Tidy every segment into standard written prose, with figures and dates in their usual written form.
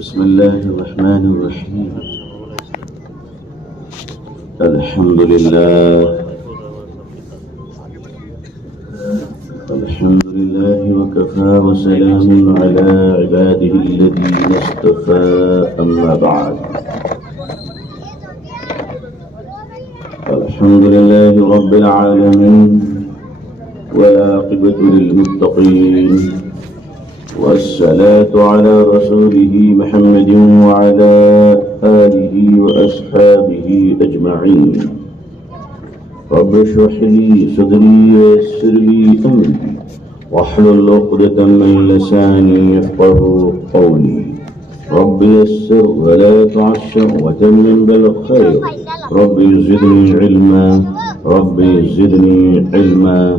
بسم الله الرحمن الرحيم. الحمد لله وكفى وسلام على عباده الذين اصطفى أما بعد. الحمد لله رب العالمين والعاقبة للمتقين، والصلاة على رسوله محمد وعلى آله وأصحابه أجمعين. رب اشرح لي صدري ويسر لي أمري واحلل عقدة من لساني يفقهوا قولي. رب يسر ولا تعسر وتمم بالخير. رب زدني علما، رب زدني علما،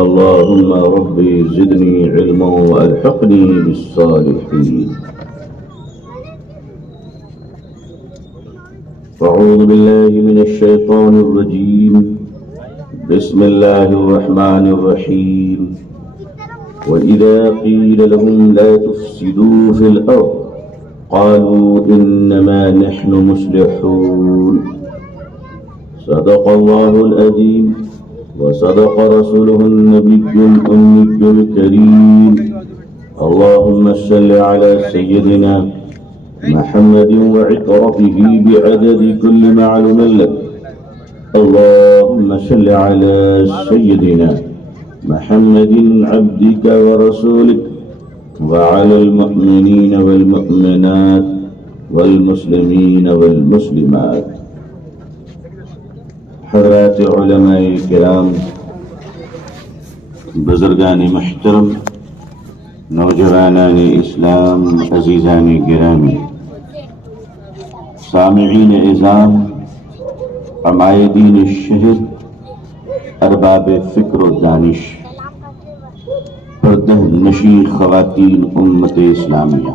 اللهم رب زدني علما والحقني بالصالحين. أعوذ بالله من الشيطان الرجيم. بسم الله الرحمن الرحيم. وإذا قيل لهم لا تفسدوا في الأرض قالوا إنما نحن مصلحون. صدق الله العظيم وصدق رسوله النبي الأمي الكريم. اللهم صل على سيدنا محمد وعطرته بعدد كل معلوم لك. اللهم صل على سيدنا محمد عبدك ورسولك وعلى المؤمنين والمؤمنات والمسلمين والمسلمات. حضرات علماء کرام، بزرگان محترم، نوجوانان اسلام، عزیزان گرامی، سامعین اعظام، عمائدین الشہر، ارباب فکر و دانش، پردہ نشی خواتین امت اسلامیہ،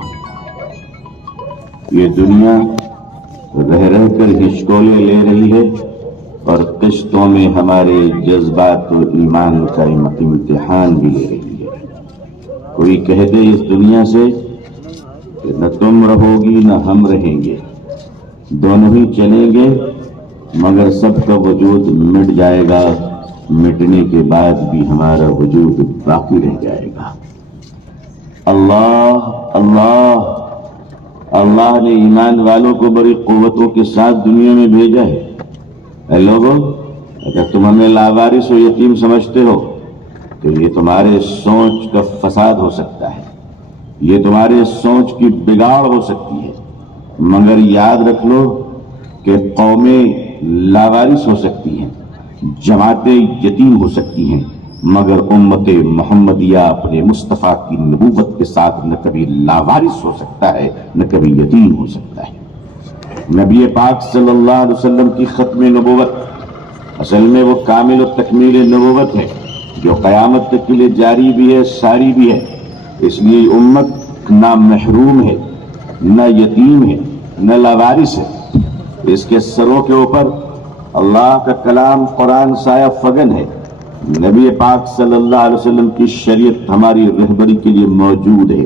یہ دنیا رہ رہ کر ہچکولے لے رہی ہے اور قسطوں میں ہمارے جذبات و ایمان کا امتحان بھی لے رہی ہے۔ کوئی کہہ دے اس دنیا سے کہ نہ تم رہو گی نہ ہم رہیں گے، دونوں ہی چلیں گے، مگر سب کا وجود مٹ جائے گا، مٹنے کے بعد بھی ہمارا وجود باقی رہ جائے گا۔ اللہ اللہ اللہ نے ایمان والوں کو بڑی قوتوں کے ساتھ دنیا میں بھیجا ہے۔ اے لوگوں، اگر تم ہمیں لاوارث و یتیم سمجھتے ہو تو یہ تمہارے سوچ کا فساد ہو سکتا ہے، یہ تمہارے سوچ کی بگاڑ ہو سکتی ہے، مگر یاد رکھ لو کہ قومیں لاوارث ہو سکتی ہیں، جماعتیں یتیم ہو سکتی ہیں، مگر امت محمدیہ اپنے مصطفیٰ کی نبوت کے ساتھ نہ کبھی لاوارث ہو سکتا ہے نہ کبھی یتیم ہو سکتا ہے۔ نبی پاک صلی اللہ علیہ وسلم کی ختم نبوت اصل میں وہ کامل و تکمیل نبوت ہے جو قیامت تک کے لیے جاری بھی ہے، ساری بھی ہے۔ اس لیے امت نہ محروم ہے، نہ یتیم ہے، نہ لاوارث ہے۔ اس کے سروں کے اوپر اللہ کا کلام قرآن سایہ فگن ہے۔ نبی پاک صلی اللہ علیہ وسلم کی شریعت ہماری رہبری کے لیے موجود ہے۔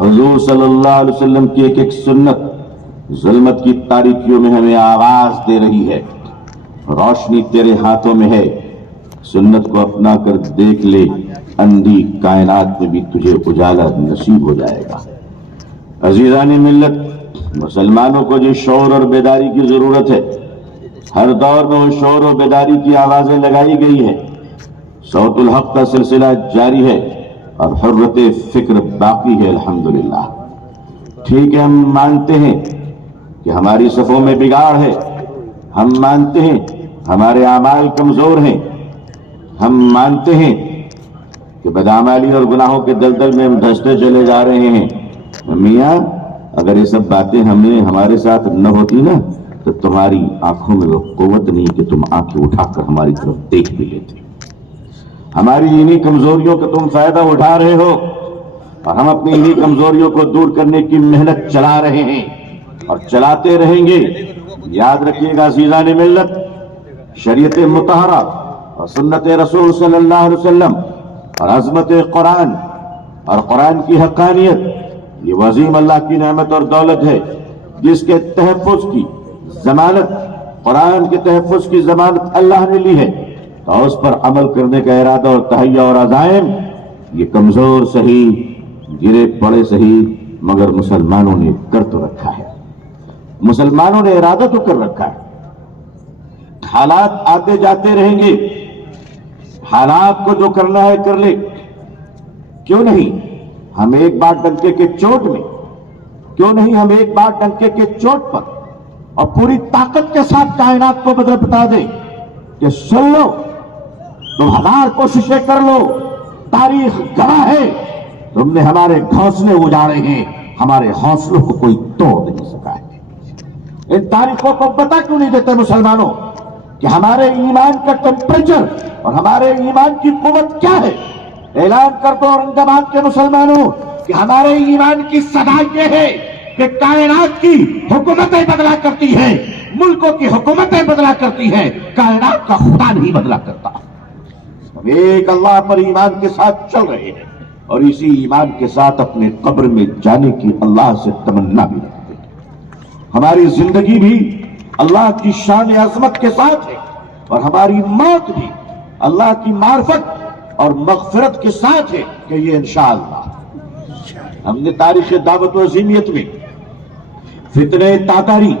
حضور صلی اللہ علیہ وسلم کی ایک ایک سنت ظلمت کی تاریکیوں میں ہمیں آواز دے رہی ہے۔ روشنی تیرے ہاتھوں میں ہے، سنت کو اپنا کر دیکھ لے، اندھی کائنات میں بھی تجھے اجالا نصیب ہو جائے گا۔ عزیزان ملت، مسلمانوں کو جو شعور اور بیداری کی ضرورت ہے، ہر دور میں وہ شعور و بیداری کی آوازیں لگائی گئی ہیں۔ صوت الحق کا سلسلہ جاری ہے اور حرمت فکر باقی ہے الحمدللہ۔ ٹھیک ہے، ہم مانتے ہیں کہ ہماری صفوں میں بگاڑ ہے، ہم مانتے ہیں ہمارے اعمال کمزور ہیں، ہم مانتے ہیں کہ بدعمالی اور گناہوں کے دلدل میں ہم دھستے چلے جا رہے ہیں۔ میاں، اگر یہ سب باتیں ہمارے ساتھ نہ ہوتی نا تو تمہاری آنکھوں میں وہ قوت نہیں کہ تم آنکھیں اٹھا کر ہماری طرف دیکھ بھی لیتے۔ ہماری انہی کمزوریوں کا تم فائدہ اٹھا رہے ہو اور ہم اپنی انہی کمزوریوں کو دور کرنے کی محنت چلا رہے ہیں اور چلاتے رہیں گے۔ یاد رکھیے گا عزیزان ملت، شریعت مطہرہ اور سنت رسول صلی اللہ علیہ وسلم اور عظمت قرآن اور قرآن کی حقانیت یہ وعظیم اللہ کی نعمت اور دولت ہے جس کے تحفظ کی ضمانت، قرآن کے تحفظ کی ضمانت اللہ نے لی ہے، تو اس پر عمل کرنے کا ارادہ اور تہیہ اور عزائم یہ کمزور صحیح، گرے پڑے صحیح، مگر مسلمانوں نے کر تو رکھا ہے، مسلمانوں نے ارادہ تو کر رکھا ہے۔ حالات آتے جاتے رہیں گے، حالات کو جو کرنا ہے کر لے، کیوں نہیں ہم ایک بار ڈنکے کے چوٹ میں، کیوں نہیں ہم ایک بار ڈنکے کے چوٹ پر اور پوری طاقت کے ساتھ کائنات کو بتا دیں کہ سن لو، 2000 کوششیں کر لو، تاریخ گواہ ہے تم نے ہمارے گھونسلے اجاڑے ہیں، ہمارے حوصلوں کو کوئی توڑ نہیں سکا ہے۔ ان تاریخوں کو پتہ کیوں نہیں دیتے مسلمانوں کہ ہمارے ایمان کا ٹیمپریچر اور ہمارے ایمان کی قوت کیا ہے؟ اعلان کر دو اورنگ آباد کے مسلمانوں کہ ہمارے ایمان کی صدا یہ ہے کہ کائنات کی حکومتیں بدلا کرتی ہیں، ملکوں کی حکومتیں بدلا کرتی ہیں، کائنات کا خدا نہیں بدلا کرتا۔ ہم ایک اللہ پر ایمان کے ساتھ چل رہے ہیں اور اسی ایمان کے ساتھ اپنے قبر میں جانے کی اللہ سے تمنا بھی رکھتے ہیں۔ ہماری زندگی بھی اللہ کی شان عظمت کے ساتھ ہے اور ہماری موت بھی اللہ کی معرفت اور مغفرت کے ساتھ ہے کہ یہ انشاءاللہ۔ ہم نے تاریخ دعوت و عظیمیت میں فتنہ تاتاری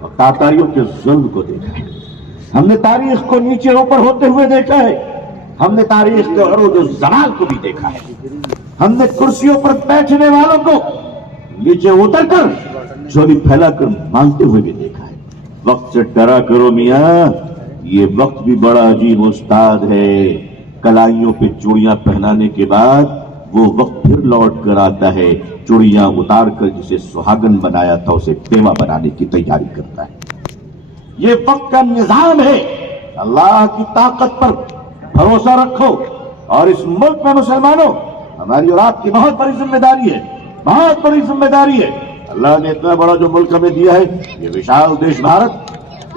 اور تاتاریوں کے ظلم کو دیکھا ہے، ہم نے تاریخ کو نیچے اوپر ہوتے ہوئے دیکھا ہے، ہم نے تاریخ کے عروج و زوال کو بھی دیکھا ہے، ہم نے کرسیوں پر بیٹھنے والوں کو نیچے اتر کر چولی پھیلا کر مانگتے ہوئے بھی دیکھا ہے۔ وقت سے ڈرا کرو میاں، یہ وقت بھی بڑا عجیب استاد ہے، کلائیوں پہ چوڑیاں پہنانے کے بعد وہ وقت پھر لوٹ کر آتا ہے، چوڑیاں اتار کر جسے سہاگن بنایا تھا اسے بیوہ بنانے کی تیاری کرتا ہے۔ یہ وقت کا نظام ہے، اللہ کی طاقت پر بھروسہ رکھو۔ اور اس ملک میں مسلمانوں، ہماری اور آپ کی بہت بڑی ذمہ داری ہے، بہت بڑی ذمہ داری ہے۔ اللہ نے اتنا بڑا جو ملک ہمیں دیا ہے، یہ وشال دیش بھارت،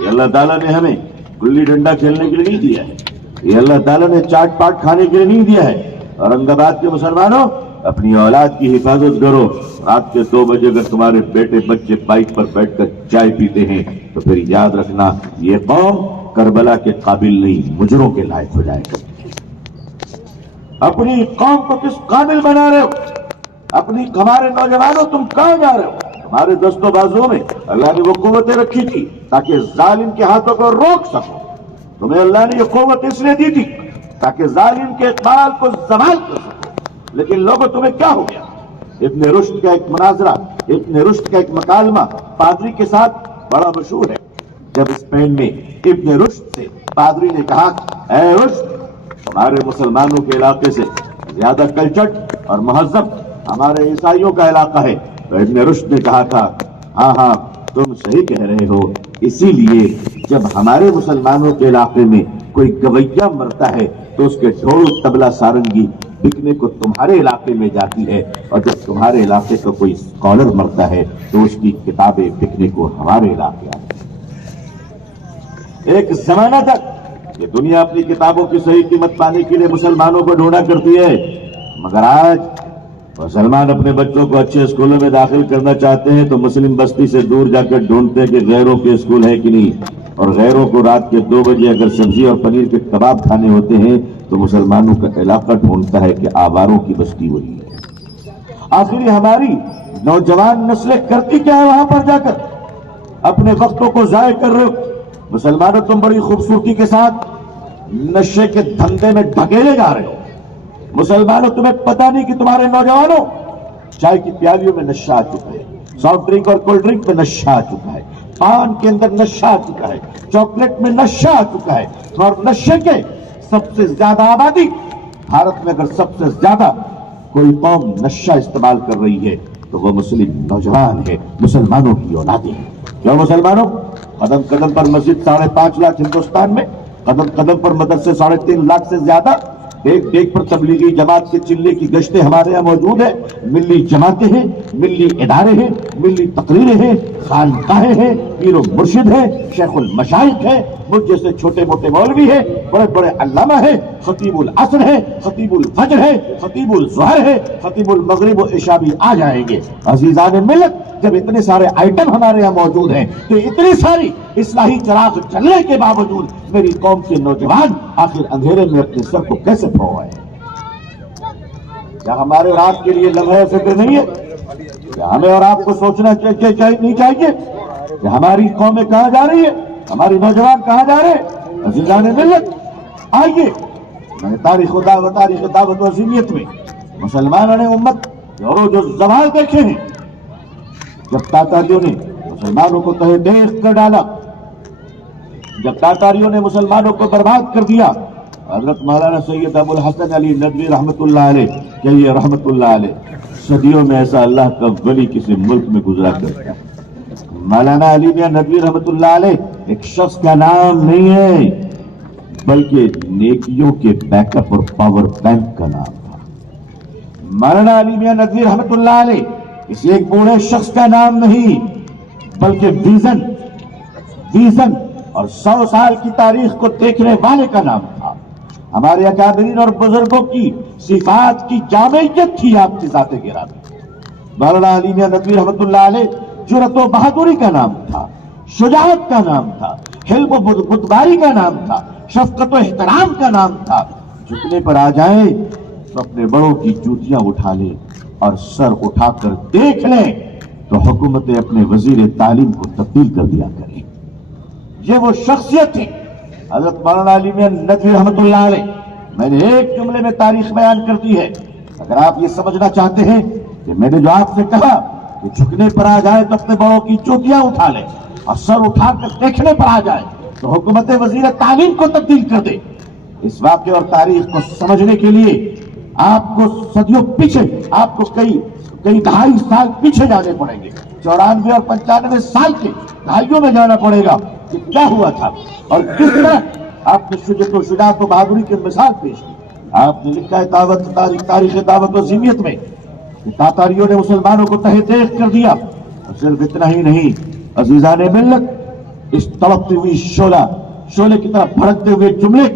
یہ اللہ تعالیٰ نے ہمیں گلی ڈنڈا کھیلنے کے لیے نہیں دیا ہے، یہ اللہ تعالیٰ نے چاٹ پاٹ کھانے کے لیے نہیں دیا ہے۔ اورنگ آباد کے مسلمانوں، اپنی اولاد کی حفاظت کرو۔ رات کے 2 بجے اگر تمہارے بیٹے بچے بائک پر بیٹھ کر چائے پیتے ہیں تو پھر یاد رکھنا یہ قوم کربلا کے قابل نہیں، مجروں کے لائق ہو جائے گا۔ اپنی قوم کو کس قابل بنا رہے ہو؟ ہمارے نوجوانوں تم کہاں جا رہے ہو؟ ہمارے دستوں بازوں میں اللہ نے وہ قوتیں رکھی تھی تاکہ ظالم کے ہاتھوں کو روک سکو۔ تمہیں اللہ نے یہ قوت اس لیے دی تھی تاکہ ظالم کے اقبال کو زوال کر سکو، لیکن لوگوں تمہیں کیا ہو گیا؟ ابن رشد کا ایک مناظرہ، ابن رشد کا ایک مکالمہ پادری کے ساتھ بڑا مشہور ہے۔ جب اسپین میں ابن رشد سے پادری نے کہا، اے رشد، ہمارے مسلمانوں کے علاقے سے زیادہ کلچٹ اور مہذب ہمارے عیسائیوں کا علاقہ ہے، تو ابن رشد نے کہا تھا، ہاں تم صحیح کہہ رہے ہو، اسی لیے جب ہمارے مسلمانوں کے علاقے میں کوئی گویّا مرتا ہے تو اس کے ڈھول طبلہ سارنگی بکنے کو تمہارے علاقے میں جاتی ہے، اور جب تمہارے علاقے کا کوئی اسکالر مرتا ہے تو اس کی کتابیں بکنے کو ہمارے علاقے آتی ہیں۔ ایک زمانہ تک یہ دنیا اپنی کتابوں کی صحیح قیمت پانے کے لیے مسلمانوں کو ڈھونڈا کرتی ہے، مگر آج مسلمان اپنے بچوں کو اچھے اسکولوں میں داخل کرنا چاہتے ہیں تو مسلم بستی سے دور جا کر ڈھونڈتے ہیں کہ غیروں کے اسکول ہے کہ نہیں، اور غیروں کو رات کے 2 بجے اگر سبزی اور پنیر کے کباب کھانے ہوتے ہیں تو مسلمانوں کا علاقہ ڈھونڈتا ہے کہ آواروں کی بستی ہو رہی ہے۔ آخر یہ ہماری نوجوان نسلیں کرتی کیا ہے وہاں پر جا کر؟ اپنے وقتوں کو ضائع کر رہے ہو۔ مسلمانوں تم بڑی خوبصورتی کے ساتھ نشے کے دھندے میں ڈھکیلے جا رہے ہو۔ مسلمانوں تمہیں پتہ نہیں کہ تمہارے نوجوانوں چائے کی پیالیوں میں نشہ آ چکا ہے، سافٹ ڈرنک اور کولڈ ڈرنک میں نشہ آ چکا ہے، پان کے اندر نشہ آ چکا ہے، چاکلیٹ میں نشہ آ چکا ہے، اور نشے کے سب سے زیادہ آبادی بھارت میں اگر سب سے زیادہ کوئی قوم نشہ استعمال کر رہی ہے تو وہ مسلم نوجوان ہے، مسلمانوں کی اولادیں ہیں۔ کیوں مسلمانوں؟ قدم قدم پر مسجد 5.5 لاکھ ہندوستان میں، قدم قدم پر مدرسے 3.5 لاکھ سے زیادہ، دیکھ دیکھ پر تبلیغی جماعت کے چلے کی گشتیں ہمارے یہاں موجود ہیں، ملی جماعتیں ہیں، ملی ادارے ہیں، ملی تقریریں ہیں، خانقاہیں ہیں، پیر و مرشد ہیں، شیخ المشائخ ہیں، مجھ جیسے چھوٹے موٹے مولوی ہیں، بڑے بڑے علامہ ہیں، خطیب العصر ہے، خطیب الفجر ہے، خطیب الظہر ہے، خطیب المغرب و عشاء بھی آ جائیں گے۔ عزیزان ملت، جب اتنے سارے آئٹم ہمارے یہاں موجود ہیں تو اتنی ساری اصلاحی چراغ چلنے کے باوجود میری قوم کے نوجوان آخر اندھیرے میں اپنے سر کو کیسے پھوائے؟ کیا ہمارے اور آپ کے لیے لمحے فکر نہیں ہے؟ کیا ہمیں اور آپ کو سوچنا نہیں چاہیے کہ ہماری قومیں کہاں جا رہی ہے، ہماری نوجوان کہاں جا رہے ہیں؟ عزیزان ملت، آئیے میں نے تاریخ و دعوت و عظیمیت میں مسلمانوں نے امت کے عروج و زوال دیکھے ہیں۔ جب تاتاریوں نے مسلمانوں کو تہے دیکھ کر ڈالا، جب تاتاریوں نے مسلمانوں کو برباد کر دیا، حضرت مولانا سید ابو الحسن علی ندوی رحمت اللہ علیہ، کہیے رحمت اللہ علیہ، صدیوں میں ایسا اللہ کا ولی کسی ملک میں گزرا کرتا ہے۔ مولانا علی میاں ندوی رحمت اللہ علیہ ایک شخص کا نام نہیں ہے، بلکہ نیکیوں کے بیک اپ اور پاور بینک کا نام تھا۔ مولانا علی میاں ندوی رحمت اللہ علیہ کسی ایک بوڑھے شخص کا نام نہیں، بلکہ ویژن اور 100 سال کی تاریخ کو دیکھنے والے کا نام تھا۔ ہمارے اکابرین اور بزرگوں کی صفات کی جامعیت تھی آپ کی ذات گرامی۔ مولانا علی میاں ندوی رحمت اللہ علیہ جرأت و بہادری کا نام تھا، شجاعت کا نام تھا، حلم و بردباری کا نام تھا، شفقت و احترام کا نام تھا۔ جھکنے پر آ جائیں تو اپنے بڑوں کی جوتیاں اٹھا لیں اور سر اٹھا کر دیکھ لیں تو حکومتیں اپنے وزیر تعلیم کو تبدیل کر دیا کریں۔ یہ وہ شخصیت تھی حضرت مولانا علی میاں ندوی رحمت اللہ علیہ۔ میں نے ایک جملے میں تاریخ بیان کر دی ہے۔ اگر آپ یہ سمجھنا چاہتے ہیں کہ میں نے جو آپ سے کہا کہ جھکنے پر آ جائے تو اپنے بڑوں کی چوٹیاں اٹھا لیں اور سر اٹھا کر دیکھنے پر آ جائے تو حکومت وزیر تعلیم کو تبدیل کر دے، اس واقعے اور تاریخ کو سمجھنے کے لیے آپ کو صدیوں پیچھے، آپ کو کئی 2.5 سال پیچھے جانے پڑیں گے، 94 اور 95 سال کے دہائیوں میں جانا پڑے گا کہ کیا ہوا تھا اور کس طرح آپ نے شجاعت و بہادری کی مثال پیش کی۔ آپ نے لکھا ہے تاریخ دعوت و عظیمیت میں کہ تاتاریوں نے مسلمانوں کو تہے دیکھ کر دیا، اور صرف اتنا ہی نہیں، عزیزان ملت، اس تڑپتی ہوئی شعلے کی طرف بھڑکتے ہوئے جملے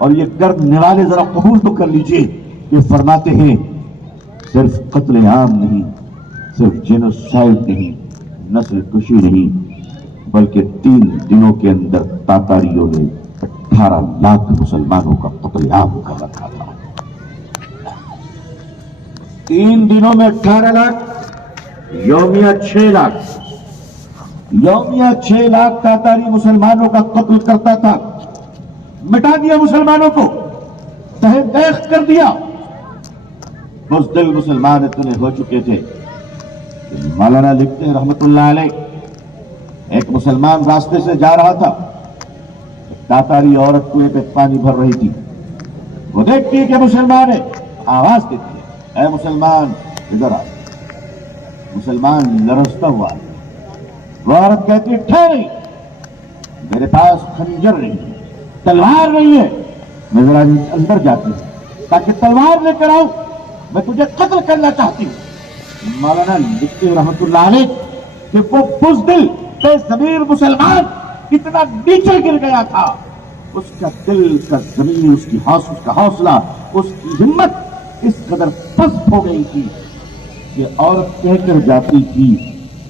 اور یہ گرد نوالے ذرا قبول تو کر لیجئے کہ فرماتے ہیں صرف قتل عام نہیں، صرف جینوسائیڈ نہیں، نسل کشی نہیں، بلکہ 3 دنوں کے اندر تاتاریوں نے 18 لاکھ مسلمانوں کا قتل عام کر رکھا تھا۔ 3 دنوں میں 18 لاکھ، یومیہ 6 لاکھ، یومیہ 6 لاکھ تاتاری مسلمانوں کا قتل کرتا تھا، مٹا دیا مسلمانوں کو، تہے دیکھ کر دیا۔ بزدل مسلمان اتنے ہو چکے تھے کہ مولانا لکھتے ہیں رحمت اللہ علیہ، ایک مسلمان راستے سے جا رہا تھا، ایک تاتاری عورت کنویں پہ پانی بھر رہی تھی، وہ دیکھتی ہے کہ مسلمان ہے، آواز دیتی ہے، اے مسلمان ادھر آ۔ مسلمان لرزتا ہوا، وہ عورت کہتی ہے ٹھہر، میرے پاس خنجر نہیں ہے، تلوار نہیں ہے، میں ذرا اندر جاتی ہوں تاکہ تلوار لے کر آؤں، میں تجھے قتل کرنا چاہتی ہوں۔ مولانا لکھتے ہیں رحمت اللہ علیہ کہ وہ بزدل بے ضمیر مسلمان کتنا نیچے گر گیا تھا، اس کا دل، اس کا ضمیر، اس کا حوصلہ، اس کی ہمت اس قدر پست ہو گئی تھی کہ عورت کہہ کر جاتی تھی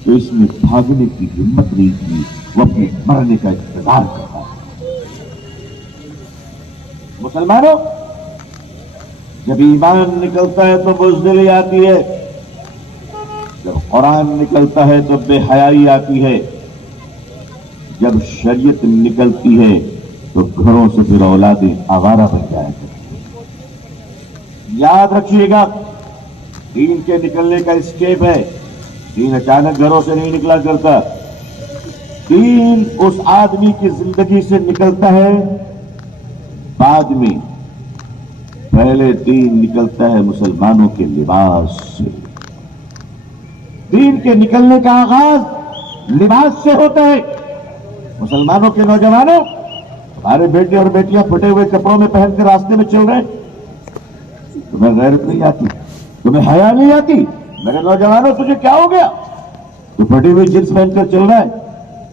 تو اس میں بھاگنے کی ہمت نہیں تھی، وہ اپنے مرنے کا انتظار کرتا تھا۔ مسلمانوں، جب ایمان نکلتا ہے تو بزدلی آتی ہے، جب قرآن نکلتا ہے تو بے حیائی آتی ہے، جب شریعت نکلتی ہے تو گھروں سے پھر اولادیں آوارہ بن جایا کرتی ہیں۔ یاد رکھیے گا، دین کے نکلنے کا اسکیپ ہے، دین اچانک گھروں سے نہیں نکلا کرتا، دین اس آدمی کی زندگی سے نکلتا ہے بعد میں، پہلے دین نکلتا ہے مسلمانوں کے لباس سے۔ دین کے نکلنے کا آغاز لباس سے ہوتا ہے۔ مسلمانوں کے نوجوانوں، ہمارے بیٹے اور بیٹیاں پھٹے ہوئے کپڑوں میں پہن کر راستے میں چل رہے ہیں، تمہیں غیرت نہیں آتی, تمہیں حیا نہیں آتی؟ میرے نوجوانوں تجھے کیا ہو گیا؟ تو پھٹی ہوئی جنس پہن کر چل رہا ہے,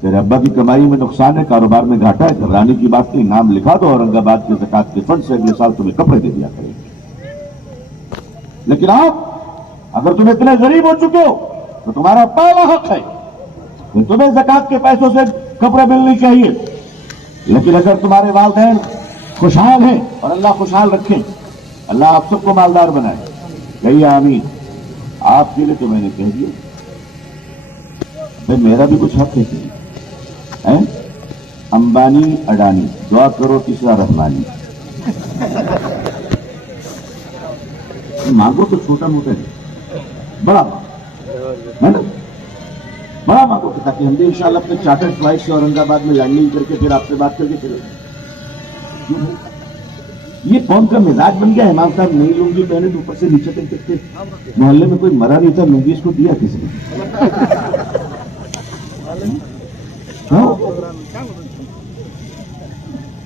تیرے ابا کی کمائی میں نقصان ہے, کاروبار میں گھاٹا ہے, گھبرانے کی بات نہیں, نام لکھا دو اورنگ آباد کے زکات کے فنڈ سے اگلے سال تمہیں کپڑے دے دیا کریں گے. لیکن آپ اگر تم اتنے غریب ہو چکے ہو تو تمہارا پہلا حق ہے کہ تمہیں زکات کے پیسوں سے کپڑے ملنے چاہیے. لیکن اگر تمہارے والدین خوشحال ہیں, اور اللہ خوشحال رکھے, اللہ آپ سب کو مالدار بنائے, کہیے آمین. آپ کے لیے تو میں نے کہہ دیا, بھائی میرا بھی کچھ حق ہے. امبانی اڈانی دعا کرو تیسرا رحمانی. مانگو تو چھوٹا موٹا ہے, بڑا ہے نا, بڑا مانگو تاکہ ہم بھی انشاءاللہ اپنے چارٹر فلائٹ سے اورنگ آباد میں لینڈنگ کر کے پھر آپ سے بات کر کے چلے. یہ قوم کا مزاج بن گیا. امام صاحب نئی لنگی پہنے تو اوپر سے نیچے تک دیکھتے. محلے میں کوئی مرا نہیں تھا, لنگی اس کو دیا کسی نے.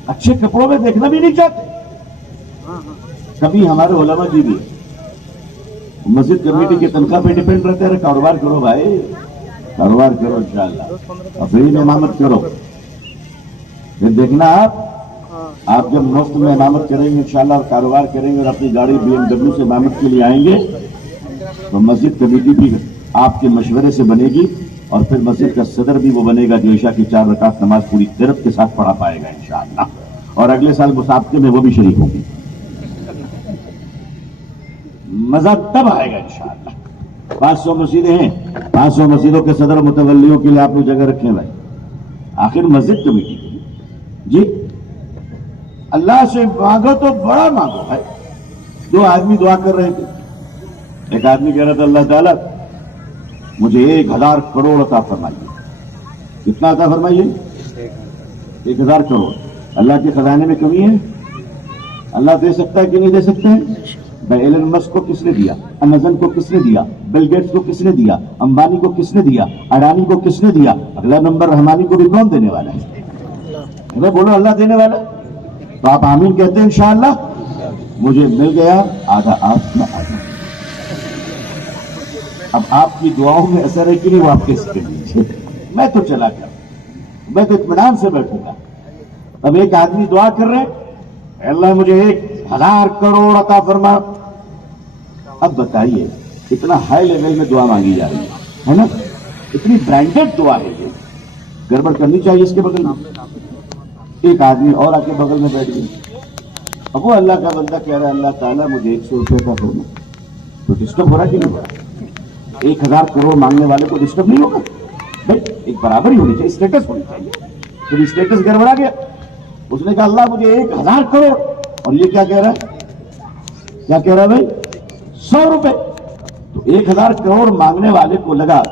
اچھے کپڑوں میں دیکھنا بھی نہیں چاہتے. کبھی ہمارے علماء جی بھی مسجد کمیٹی کی تنخواہ پہ ڈیپینڈ رہتے ہیں, کاروبار کرو بھائی, کاروبار کرو انشاءاللہ, افریح میں امامت کرو. پھر دیکھنا آپ جب مفت میں امامت کریں گے انشاءاللہ اور کاروبار کریں گے اور اپنی گاڑی BMW سے امامت کے لیے آئیں گے تو مسجد کمیٹی بھی آپ کے مشورے سے بنے گی, اور پھر مسجد کا صدر بھی وہ بنے گا جو عشاء کی 4 رکعت نماز پوری غیرت کے ساتھ پڑھا پائے گا انشاءاللہ, اور اگلے سال مسابقے میں وہ بھی شریک ہوگی. مزہ تب آئے گا انشاءاللہ. 500 مسجدیں ہیں, 500 مسجدوں کے صدر متولیوں کے لیے آپ نے جگہ رکھے بھائی. آخر مسجد کمیٹی کی جی. اللہ سے مانگو تو بڑا مانگو بھائی. 2 آدمی دعا کر رہے تھے. ایک آدمی کہہ رہا تھا اللہ تعالیٰ مجھے 1000 کروڑ عطا فرمائیے. کتنا عطا فرمائیے؟ 1000 کروڑ. اللہ کے خزانے میں کمی ہے؟ اللہ دے سکتا ہے کہ نہیں دے سکتے ہیں؟ بھائی ایلن مسک کو کس نے دیا؟ امازون کو کس نے دیا؟ بل گیٹس کو کس نے دیا؟ امبانی کو کس نے دیا؟ اڈانی کو کس نے دیا؟ اگلا نمبر رحمانی کو بھی کون دینے والا ہے؟ میں بولو اللہ دینے والا. تو آپ آمین کہتے ہیں انشاءاللہ. مجھے مل گیا آدھا آپ میں آدھا. اب آپ کی دعاؤں میں اثر ہے کہ نہیں وہ آپ کے سکے دیجیے. میں تو چلا گیا, میں تو اطمینان سے بیٹھوں گا. اب ایک آدمی دعا کر رہے, اللہ مجھے 1000 کروڑ عطا فرما. اب بتائیے اتنا ہائی لیول میں دعا مانگی جا رہی ہے نا, اتنی برانڈیڈ دعا ہے یہ, گڑبڑ کرنی چاہیے اس کے بغل میں. ایک آدمی اور آ کے بغل میں بیٹھ گئی. اب وہ اللہ کا بندہ کہہ رہا ہے اللہ تعالیٰ مجھے 100 روپے کا فرما. تو ڈسٹرب ہو رہا کہ نہیں ہو رہا؟ 1000 کروڑ مانگنے والے کو ڈسٹرب نہیں ہوگا بھائی. ایک برابری ہونی چاہیے, اسٹیٹس ہونی چاہیے. پھر اسٹیٹس گڑبڑا گیا. اس نے کہا اللہ مجھے 1000 کروڑ, اور یہ کیا کہہ رہا ہے؟ کیا کہہ رہا ہے بھائی؟ 100 روپے. تو 1000 کروڑ مانگنے والے کو لگا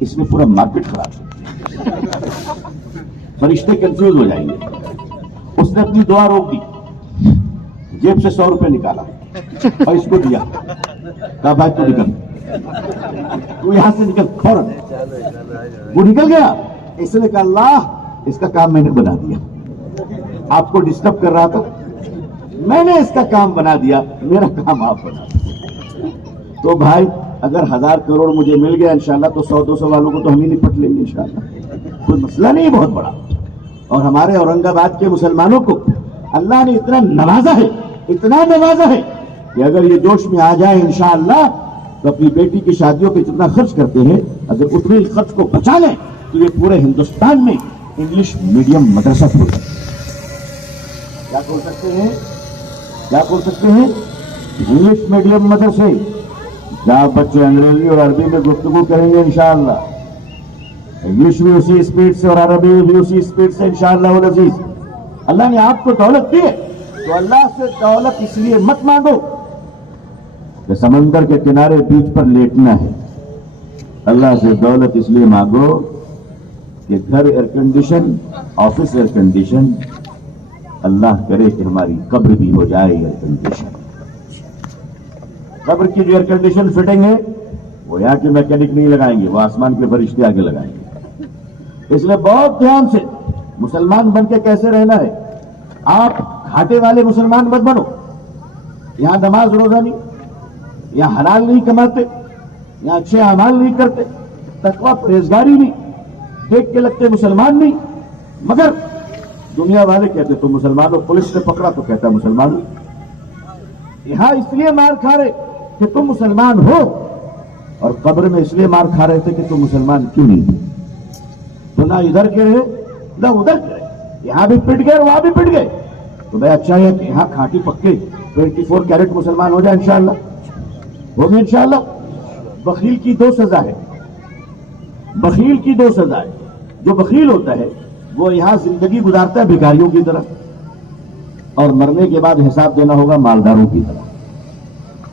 اس میں پورا مارکیٹ خراب ہے, فرشتے کنفیوز ہو جائیں گے. اس نے اپنی دعا روک دی, جیب سے 100 روپے نکالا اور اس کو دیا. کہا بھائی تو نکل, تو یہاں سے نکل فوراً. وہ نکل گیا. اس نے کہا اللہ اس کا کام میں نے بنا دیا. آپ کو ڈسٹرب کر رہا تھا, میں نے اس کا کام بنا دیا, میرا کام آپ بنا دیا. تو بھائی اگر 1000 کروڑ مجھے مل گیا انشاءاللہ تو 100-200 والوں کو تو ہم ہی نپٹ لیں گے انشاءاللہ. کوئی مسئلہ نہیں ہے بہت بڑا. اور ہمارے اورنگ آباد کے مسلمانوں کو اللہ نے اتنا نوازا ہے, اتنا نوازا ہے کہ اگر یہ جوش میں آ جائے انشاءاللہ تو اپنی بیٹی کی شادیوں پہ جتنا خرچ کرتے ہیں اگر اتنے خرچ کو بچا لیں تو یہ پورے ہندوستان میں انگلش میڈیم مدرسہ کھول سکتے ہیں. کیا کھول سکتے ہیں؟ کیا کھول سکتے ہیں؟ انگلش میڈیم مدرسے, جہاں بچے انگریزی اور عربی میں گفتگو کریں گے انشاءاللہ. انگلش بھی اسی اسپیڈ سے اور عربی بھی اسی اسپیڈ سے انشاءاللہ العزیز. اللہ نے آپ کو دولت دی ہے تو اللہ سے دولت اس لیے مت مانگو کہ سمندر کے کنارے بیچ پر لیٹنا ہے. اللہ سے دولت اس لیے مانگو کہ گھر air condition, office air condition, Allah کرے کہ ہماری قبر بھی ہو جائے ایئر کنڈیشن. قبر کی جو ایئر کنڈیشن فٹنگ ہے وہ یہاں کے میکینک نہیں لگائیں گے, وہ آسمان کے فرشتے آگے لگائیں گے. اس لیے بہت دھیان سے مسلمان بن کے کیسے رہنا ہے. آپ گھاٹے والے مسلمان مت بنو. یہاں نماز روزہ نہیں, یہاں حلال نہیں کماتے, یہاں اچھے اعمال نہیں کرتے, تقویٰ پرہیزگاری نہیں, دیکھ کے لگتے مسلمان نہیں, مگر دنیا والے کہتے تو مسلمانوں, پولیس نے پکڑا تو کہتا مسلمان نہیں. یہاں اس لیے مار کھا رہے کہ تم مسلمان ہو, اور قبر میں اس لیے مار کھا رہے تھے کہ تم مسلمان کیوں نہیں. تو نہ ادھر کے رہے نہ ادھر کے رہے, یہاں بھی پٹ گئے وہاں بھی پٹ گئے. تو بھائی اچھا ہے کہ یہاں کھاٹی پکے 24 کیرٹ مسلمان ہو جائے انشاءاللہ, ہوگے انشاءاللہ. بخیل کی 2 سزا ہے, بخیل کی 2 سزا ہے. جو بخیل ہوتا ہے وہ یہاں زندگی گزارتا ہے بھکاریوں کی طرح, اور مرنے کے بعد حساب دینا ہوگا مالداروں کی طرح.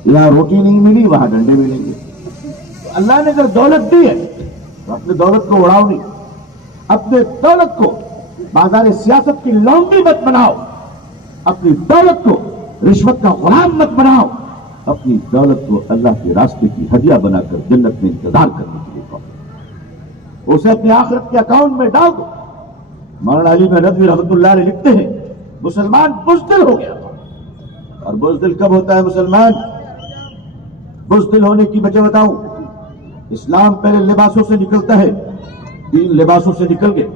یہاں روٹی نہیں ملی وہاں ڈنڈے ملیں گے. اللہ نے اگر دولت دی ہے تو اپنے دولت کو اڑاؤ نہیں, اپنے دولت کو بازار سیاست کی لانڈری مت بناؤ, اپنی دولت کو رشوت کا غلام مت بناؤ, اپنی دولت کو اللہ کے راستے کی ہدیہ بنا کر جنت میں انتظار کرنے کے لیے کہو, اسے اپنے آخرت کے اکاؤنٹ میں ڈال دو. مولانا علی بن ندوی رحمۃ اللہ علیہ لکھتے ہیں مسلمان بزدل ہو گیا. اور بزدل کب ہوتا ہے مسلمان؟ بزدل ہونے کی وجہ بتاؤں. اسلام پہلے لباسوں سے نکلتا ہے, 3 لباسوں سے نکل گئے.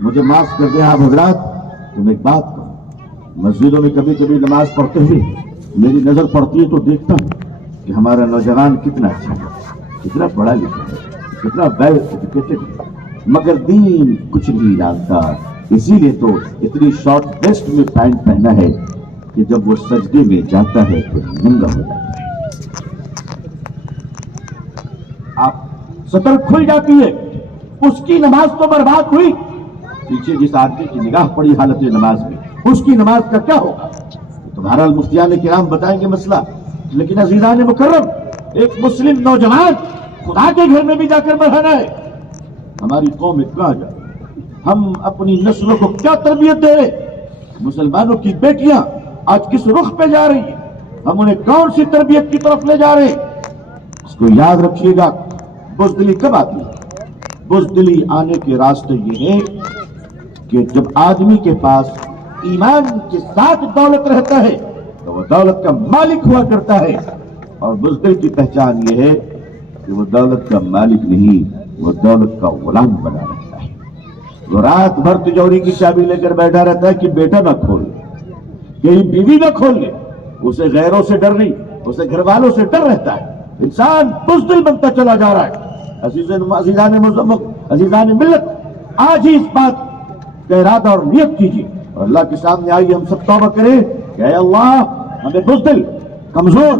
مجھے معاف کر دیں آپ حضرات, تم ایک بات کرو, مسجدوں میں کبھی کبھی نماز پڑھتے ہوئے میری نظر پڑتی ہے تو دیکھتا ہوں کہ ہمارا نوجوان کتنا اچھا ہے, کتنا پڑھا لکھا ہے, کتنا ویل ایجوکیٹڈ ہے, مگر دین کچھ نہیں جانتا. اسی لیے تو اتنی شارٹ ویسٹ میں پینٹ پہنا ہے کہ جب وہ سجدے میں جاتا ہے تو ننگا ہو جاتا ہے. آپ سطر کھل جاتی ہے, اس کی نماز تو برباد ہوئی. پیچھے جس آدمی کی نگاہ پڑی حالت نماز میں, اس کی نماز کا کیا ہوگا؟ تمہارا مفتیان کرام بتائیں گے مسئلہ. لیکن عزیزان مکرم, ایک مسلم نوجوان خدا کے گھر میں بھی جا کر بڑھانا ہے. ہماری قوم اتنا جائے, ہم اپنی نسلوں کو کیا تربیت دے رہے؟ مسلمانوں کی بیٹیاں آج کس رخ پہ جا رہی ہیں, ہم انہیں کون سی تربیت کی طرف لے جا رہے ہیں؟ اس کو یاد رکھیے گا. بزدلی کب آتی ہے؟ بزدلی آنے کے راستے یہ ہے کہ جب آدمی کے پاس ایمان کے ساتھ دولت رہتا ہے تو وہ دولت کا مالک ہوا کرتا ہے. اور بزدل کی پہچان یہ ہے کہ وہ دولت کا مالک نہیں, وہ دولت کا غلام بنا رہتا ہے. وہ رات بھر تجوری کی چابی لے کر بیٹھا رہتا ہے کہ بیٹا نہ کھول لے, کہیں بیوی نہ کھول لے. اسے غیروں سے ڈر نہیں, اسے گھر والوں سے ڈر رہتا ہے. انسان بزدل بنتا چلا جا رہا ہے. عزیزان ملت, آج ہی اس بات کا ارادہ اور نیت کیجیے اور اللہ کے سامنے آئیے ہم سب توبہ کریں کہ اے اللہ ہمیں بزدل, کمزور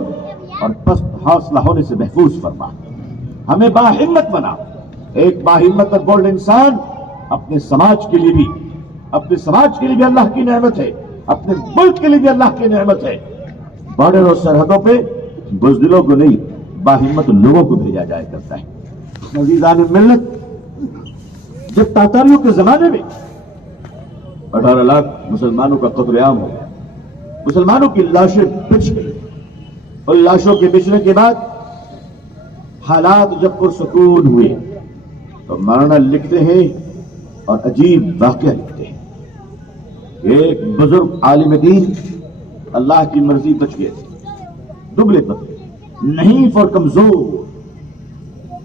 اور پست حوصلہ ہونے سے محفوظ فرما, ہمیں باہمت بنا. ایک باہمت اور بولڈ انسان اپنے سماج کے لیے بھی, اپنے سماج کے لیے بھی اللہ کی نعمت ہے, اپنے ملک کے لیے بھی اللہ کی نعمت ہے. بارڈر اور سرحدوں پہ بزدلوں کو نہیں, باہمت لوگوں کو بھیجا جایا کرتا ہے. عزیزان ملت, جب تاتاریوں کے زمانے میں 18 لاکھ مسلمانوں کا قتل عام ہو گیا, مسلمانوں کی لاشیں بچ گئی, اور لاشوں کے بچنے کے بعد حالات جب پرسکون ہوئے تو مولانا لکھتے ہیں اور عجیب واقعہ لکھتے ہیں. ایک بزرگ عالم دین اللہ کی مرضی بچ گئے تھے, دبلے پتلے, نحیف اور کمزور,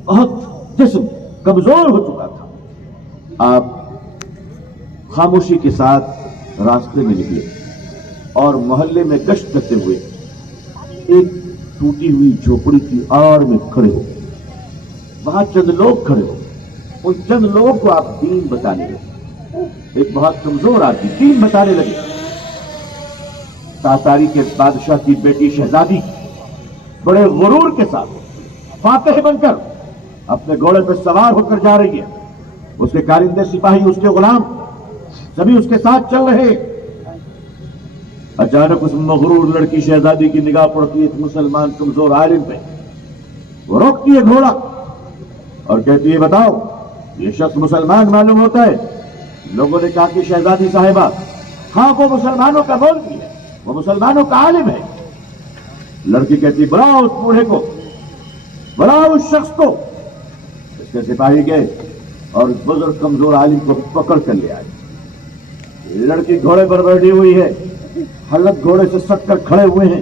بہت جسم کمزور ہو چکا تھا. آپ خاموشی کے ساتھ راستے میں نکلے اور محلے میں گشت کرتے ہوئے ایک ٹوٹی ہوئی جھوپڑی کی آڑ میں کھڑے ہو. وہاں چند لوگ کھڑے ہو, ان چند لوگوں کو آپ دین بتانے لگے. ایک بہت کمزور آدمی دین بتانے لگے. تاتاری کے بادشاہ کی بیٹی شہزادی بڑے غرور کے ساتھ فاتح بن کر اپنے گھوڑے پہ سوار ہو کر جا رہی ہے. اس کے کارندے سپاہی, اس کے غلام سبھی اس کے ساتھ چل رہے. اچانک اس مغرور لڑکی شہزادی کی نگاہ پڑتی ہے ایک مسلمان کمزور عالم پہ. وہ روکتی ہے گھوڑا اور کہتی ہے بتاؤ یہ شخص مسلمان معلوم ہوتا ہے. لوگوں نے کہا کہ شہزادی صاحبہ, ہاں وہ مسلمانوں کا مولوی ہے, وہ مسلمانوں کا عالم ہے. لڑکی کہتی بلاؤ اس بوڑھے کو, بلاؤ اس شخص کو. اس کے سپاہی گئے اور اس بزرگ کمزور عالم کو پکڑ کر لے آئے. لڑکی گھوڑے پر بیٹھی ہوئی ہے, حضرت گھوڑے سے سٹ کر کھڑے ہوئے ہیں.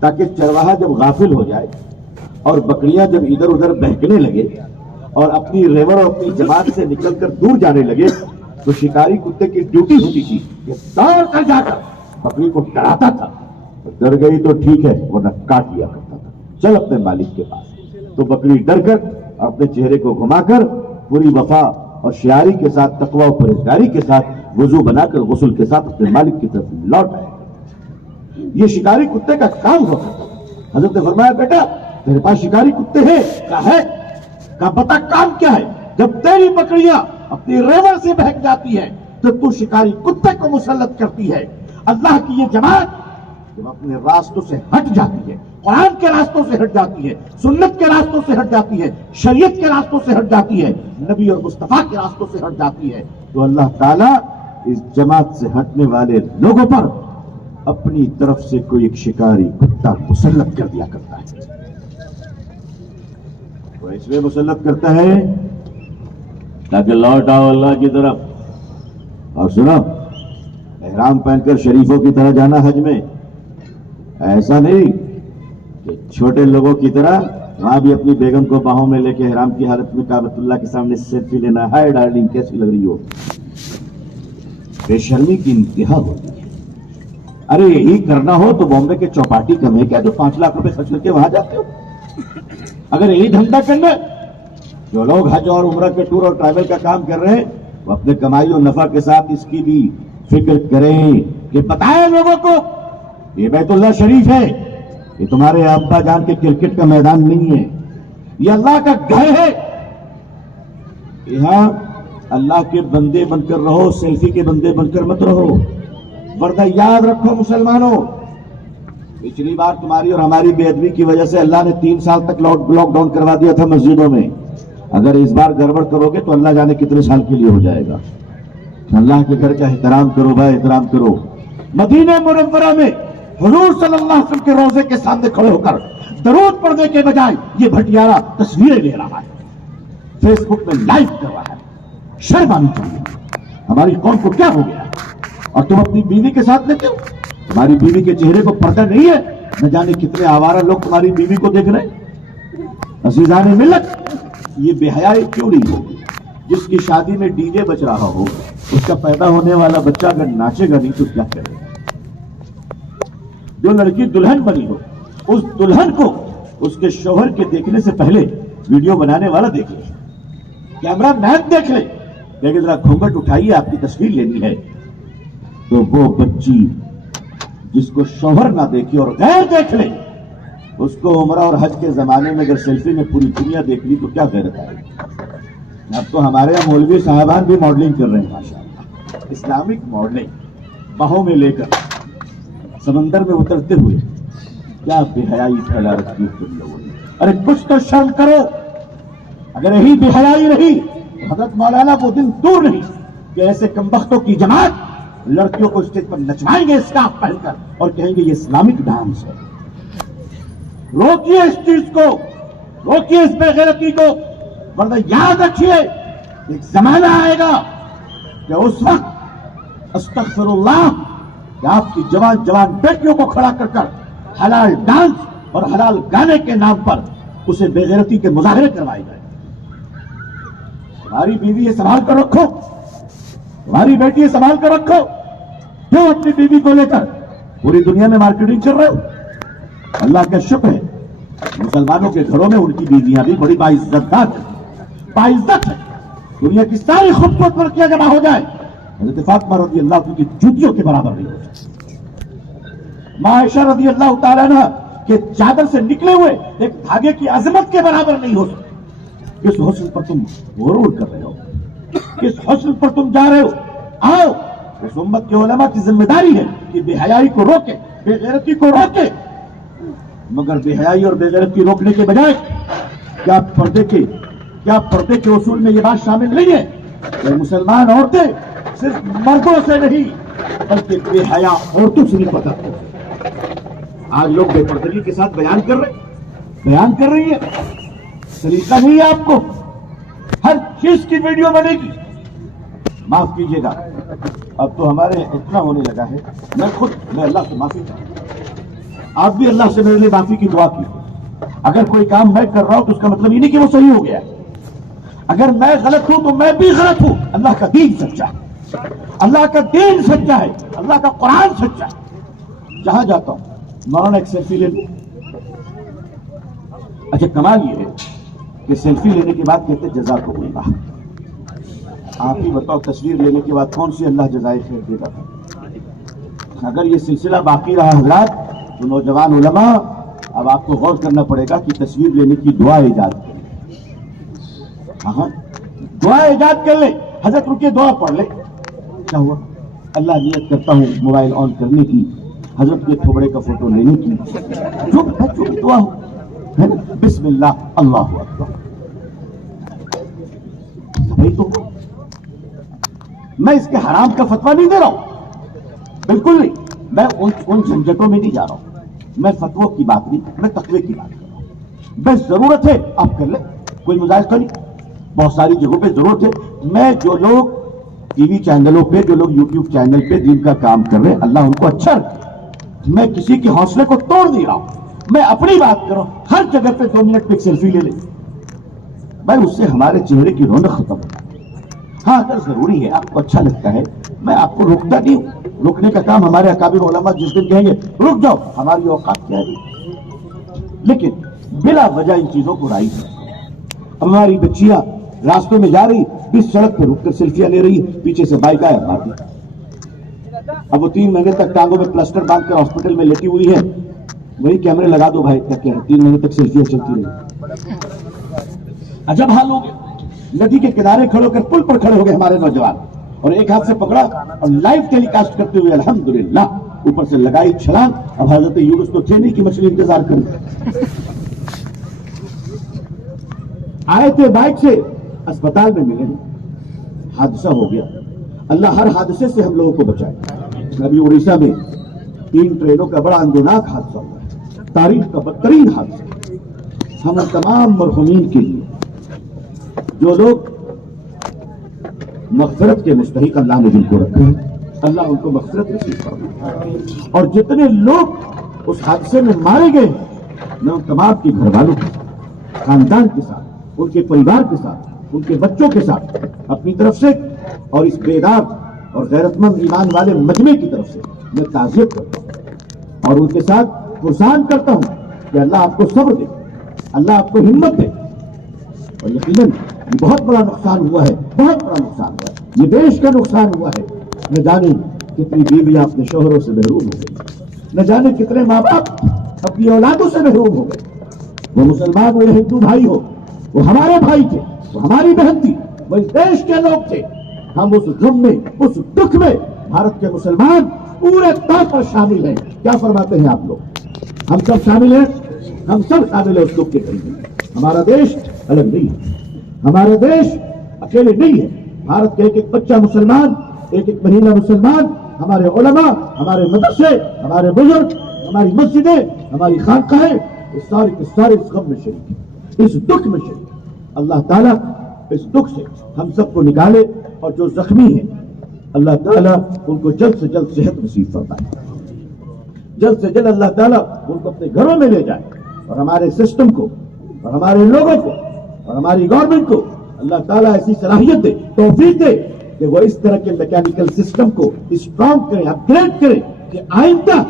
تاکہ چرواہا جب غافل ہو جائے اور بکریاں جب ادھر ادھر بہکنے لگے اور اپنی ریور اور اپنی جماعت سے نکل کر دور جانے لگے تو شکاری کتے کی ڈیوٹی ہوتی تھی کہ دوڑ کر جا کر بکری کو ڈراتا تھا، ڈر گئی تو ٹھیک ہے ورنہ کاٹ لیا کرتا تھا، چل اپنے مالک کے پاس۔ تو بکری ڈر کر اپنے چہرے کو گھما کر پوری وفا اور شیاری کے ساتھ، تقوی و پرہیزگاری کے ساتھ وضو بنا کر غسل کے ساتھ اپنے مالک کی طرف لوٹ آئے۔ یہ شکاری کتے کا کام ہوا کرتا تھا۔ حضرت نے فرمایا بیٹا تیرے پاس شکاری کتے ہیں؟ کہا ہے۔ کہا بتا کام کیا ہے؟ جب تیری بکریاں اپنی ریور سے بہک جاتی ہے تو شکاری کتے کو مسلط کرتی ہے۔ اللہ کی یہ جماعت جب اپنے راستوں سے ہٹ جاتی ہے، قرآن کے راستوں سے ہٹ جاتی ہے، سنت کے راستوں سے ہٹ جاتی ہے، شریعت کے راستوں سے ہٹ جاتی ہے، نبی اور مصطفیٰ کے راستوں سے ہٹ جاتی ہے، تو اللہ تعالیٰ اس جماعت سے ہٹنے والے لوگوں پر اپنی طرف سے کوئی ایک شکاری کتا مسلط کر دیا کرتا ہے۔ وہ اس لیے مسلط کرتا ہے تاکہ لوٹ آؤ اللہ کی طرف۔ اور سنو، احرام پہن کر شریفوں کی طرح جانا حج میں، ایسا نہیں کہ چھوٹے لوگوں کی طرح وہاں بھی اپنی بیگم کو باہوں میں لے کے احرام کی حالت میں کعبۃ اللہ کے سامنے سیلفی لینا۔ ہائے ڈارلنگ کیسی لگ رہی ہو، بے شرمی کی انتہا ہوتی ہے۔ ارے یہی کرنا ہو تو بامبے کے چوپاٹی کم ہے کیا جو 5 لاکھ روپے خرچ کر کے وہاں جاتے ہو؟ اگر یہی دھندا کرنا، جو لوگ حج اور عمرہ کے ٹور اور ٹریول کا کام کر رہے ہیں وہ اپنے کمائی اور نفع کے ساتھ اس کی بھی فکر کریں کہ بتائیں لوگوں کو یہ بیت اللہ شریف ہے، یہ تمہارے ابا جان کے کرکٹ کا میدان نہیں ہے، یہ اللہ کا گھر ہے، یہاں اللہ کے بندے بن کر رہو، سیلفی کے بندے بن کر مت رہو۔ ورنہ یاد رکھو مسلمانوں، پچھلی بار تمہاری اور ہماری بے ادبی کی وجہ سے اللہ نے 3 سال تک لاک ڈاؤن کروا دیا تھا مسجدوں میں۔ اگر اس بار گڑبڑ کرو گے تو اللہ جانے کتنے سال کے لیے ہو جائے گا۔ اللہ کے گھر کا احترام کرو بھائی، احترام کرو۔ مدینہ منورہ میں حضور صلی اللہ علیہ وسلم کے روضے کے سامنے کھڑے ہو کر درود پڑھنے کے بجائے یہ بھٹیارا تصویریں لے رہا ہے، فیس بک میں لائیو کر رہا ہے۔ شرم آنی چاہیے، ہماری قوم کو کیا ہو گیا؟ اور تم اپنی بیوی کے ساتھ لیتے ہو؟ تمہاری بیوی کے چہرے کو پردہ نہیں ہے؟ نہ جانے کتنے آوارہ لوگ تمہاری بیوی کو دیکھ رہے ہیں۔ عزیزان ملت، یہ بے حیائی کیوں نہیں ہوگی؟ جس کی شادی میں ڈی جے بج رہا ہو، اس کا پیدا ہونے والا بچہ اگر ناچے گا نہیں تو کیا کرے گا؟ جو لڑکی دلہن بنی ہو، اس دلہن کو اس کے شوہر کے دیکھنے سے پہلے ویڈیو بنانے والا دیکھ لے، کیمرہ مین دیکھ لے، لیکن ذرا گھونگھٹ اٹھائیے آپ کی تصویر لینی ہے تو وہ بچی جس کو شوہر نہ دیکھی اور غیر دیکھ لے، اس کو عمرہ اور حج کے زمانے میں اگر سیلفی میں پوری دنیا دیکھ لی تو کیا غیرت آئے گی؟ اب تو ہمارے یہاں مولوی صاحبان بھی ماڈلنگ کر رہے ہیں، ماشاءاللہ، اسلامک ماڈلنگ، باہوں میں لے کر سمندر میں اترتے ہوئے۔ کیا بے حیائی پھیلا رکھی ہے تم لوگوں نے؟ ارے کچھ تو شرم کرو۔ اگر یہی بے حیائی رہی تو حضرت مولانا وہ دن دور نہیں کہ ایسے کمبختوں کی جماعت لڑکیوں کو اسٹیج پر نچوائیں گے اسکارف پہن کر اور کہیں گے یہ اسلامک ڈانس ہے۔ روکیے اس چیز کو، روکیے اس بے غیرتی کو، ورنہ یاد رکھیے ایک زمانہ آئے گا کہ اس وقت استغفر اللہ کہ آپ کی جوان جوان بیٹیوں کو کھڑا کر کر حلال ڈانس اور حلال گانے کے نام پر اسے بے غیرتی کے مظاہرے کروائے گئے۔ تمہاری بیوی یہ سنبھال کر رکھو، تمہاری بیٹی یہ سنبھال کر رکھو۔ کیوں اپنی بیوی کو لے کر پوری دنیا میں مارکیٹنگ کر رہے ہو؟ اللہ کا شکر ہے مسلمانوں کے گھروں میں ان کی بیویاں بھی بڑی باعزت ہے۔ دنیا کی ساری خوبصورت لڑکیاں جمع ہو جائے، حضرت فاطمہ رضی اللہ عنہ کی جوتیوں کے برابر نہیں ہو سکتی، ماں عائشہ رضی اللہ تعالیٰ عنہ کے چادر سے نکلے ہوئے ایک دھاگے کی عظمت کے برابر نہیں ہو سکتی۔ کس حسن پر تم غرور کر رہے ہو؟ کس حسن پر تم جا رہے ہو؟ آؤ، اس امت کے علماء کی ذمہ داری ہے کہ بے حیائی کو روکے، بے غیرتی کو روکے، مگر بے حیائی اور بے غیرتی روکنے کے بجائے کیا پردے کے اصول میں یہ بات شامل نہیں ہے کہ مسلمان عورتیں صرف مردوں سے نہیں بلکہ بے حیا عورتوں سے بھی پتہ ہے؟ آج لوگ بے پردگی کے ساتھ بیان کر رہی ہے، سلیقہ نہیں ہے آپ کو، ہر چیز کی ویڈیو بنے گی۔ معاف کیجیے گا، اب تو ہمارے اتنا ہونے لگا ہے، میں اللہ سے معافی چاہتا ہوں۔ آپ بھی اللہ سے میرے لیے معافی کی دعا کی. اگر کوئی کام میں کر رہا ہوں تو اس کا مطلب یہ نہیں کہ وہ صحیح ہو گیا. اگر میں غلط ہوں تو میں بھی غلط ہوں. اللہ کا دین سچا ہے, اللہ کا دین سچا ہے, اللہ کا قرآن سچا ہے. جہاں جاتا ہوں مولانا ایک سیلفی لے لوں. اچھا کمال یہ ہے کہ سیلفی لینے کے بعد کہتے جزاک اللہ. آپ ہی بتاؤ تصویر لینے کے بعد کون سی اللہ جزائے خیر دے گا؟ اگر یہ سلسلہ باقی رہا حضرات تو نوجوان علماء اب آپ کو غور کرنا پڑے گا کہ تصویر لینے کی دعا ایجاد کریں. ہاں دعا ایجاد کر لیں. حضرت رکے دعا پڑھ لیں. کیا ہوا؟ اللہ نیت کرتا ہوں موبائل آن کرنے کی, حضرت کے تھوبڑے کا فوٹو لینے کی, جو بھی دعا ہو, بسم اللہ اللہ اکبر. نہیں تو میں اس کے حرام کا فتویٰ نہیں دے رہا ہوں, بالکل نہیں. میں ان جھنجٹوں میں نہیں جا رہا ہوں. میں فتووں کی بات نہیں, میں تقوی کی بات کر رہا ہوں. بس ضرورت ہے آپ کر لیں, کوئی مذاکرہ نہیں. بہت ساری جگہوں پہ ضرورت ہے. میں جو لوگ ٹی وی چینلوں پہ, جو لوگ یوٹیوب چینل پہ دین کا کام کر رہے ہیں, اللہ ان کو اچھا رکھے. میں کسی کے حوصلے کو توڑ نہیں رہا ہوں. میں اپنی بات کر رہا ہوں. ہر جگہ پہ 2 منٹ پہ ایک سیلفی لے لیں بھائی, اس سے ہمارے چہرے کی رونق ختم ہو جاتی ہے. ہاں اگر ضروری ہے, آپ کو اچھا لگتا ہے, میں آپ کو روکتا نہیں ہوں. روکنے کا کام ہمارے اکابر علماء جس دن کہیں گے رک جاؤ, ہماری اوقات کیا ہے. لیکن بلا وجہ ان چیزوں کو رائج ہے. ہماری بچیاں راستوں میں جا رہی, اس سڑک پہ رک کر سیلفیاں لے رہی, پیچھے سے بائک آیا مار دی. اب وہ 3 مہینے تک ٹانگوں میں پلسٹر باندھ کر ہاسپٹل میں لیٹی ہوئی ہے. وہی کیمرے لگا دو بھائی, کیا 3 مہینے تک سیلفیاں چلتی رہی. عجب حال ہو گیا. ندی کے کنارے کھڑے ہو کر پل پر کھڑے ہو گئے ہمارے نوجوان, اور ایک ہاتھ سے پکڑا اور لائیو ٹیلی کاسٹ کرتے ہوئے الحمدللہ اوپر سے لگائی چھلانگ. اب حضرت یونس تو تھے نہیں کہ مچھلی انتظار کریں. آئے تھے بائک سے, اسپتال میں ملے, حادثہ ہو گیا. اللہ ہر حادثے سے ہم لوگوں کو بچائے. ابھی اڑیسہ میں 3 ٹرینوں کا بڑا اندوناک حادثہ ہوا, تاریخ کا بدترین حادثہ. ہم تمام مرحومین کے لیے جو لوگ مغفرت کے مستحق اللہ نے جن کو رکھا ہے, اللہ ان کو مغفرت نصیب فرمائے. اور جتنے لوگ اس حادثے میں مارے گئے, میں ان تمام کے گھر والوں کے ساتھ, خاندان کے ساتھ, ان کے پریوار کے ساتھ, ان کے بچوں کے ساتھ اپنی طرف سے اور اس بیدار اور غیرت مند ایمان والے مجمع کی طرف سے میں تعزیت کرتا ہوں اور ان کے ساتھ پرسان کرتا ہوں کہ اللہ آپ کو صبر دے, اللہ آپ کو ہمت دے. اور یقیناً یہ بہت بڑا نقصان ہوا ہے, بہت بڑا نقصان ہوا ہے, یہ دیش کا نقصان ہوا ہے. نہ جانے کتنی بیویاں اپنے شوہروں سے محروم ہو گئی, نہ جانے کتنے ماں باپ اپنی اولادوں سے محروم ہو گئے. وہ مسلمان ہو یا ہندو بھائی ہو, وہ ہمارے بھائی تھے, وہ ہماری بہن تھی, وہ اس دیش کے لوگ تھے. ہم اس غم میں, اس دکھ میں بھارت کے مسلمان پورے طور پر شامل ہیں. کیا فرماتے ہیں آپ لوگ؟ ہم سب شامل ہیں, ہم سب شامل ہیں اس دکھ کے قریب. ہمارا دیش الگ نہیں ہے, ہمارا دیش اکیلے نہیں ہے. بھارت کے ایک ایک بچہ مسلمان, ایک ایک مہینہ مسلمان, ہمارے علماء, ہمارے مدرسے, ہمارے بزرگ, ہماری مسجدیں, ہماری خانقاہیں, اس سارے کے سارے اس غم میں شریک ہیں, اس دکھ میں شریک ہیں. اللہ تعالیٰ اس دکھ سے ہم سب کو نکالے, اور جو زخمی ہیں اللہ تعالیٰ ان کو جلد سے جلد صحت نصیب فرمائے, جلد سے جلد اللہ تعالیٰ ان کو اپنے گھروں میں لے جائے. اور ہمارے سسٹم کو, اور ہمارے لوگوں کو, اور ہماری گورنمنٹ کو اللہ تعالیٰ ایسی صلاحیت دے, توفیق دے کہ وہ اس طرح کے میکینیکل سسٹم کو اسٹرانگ کریں, اپ گریڈ کریں کہ آئندہ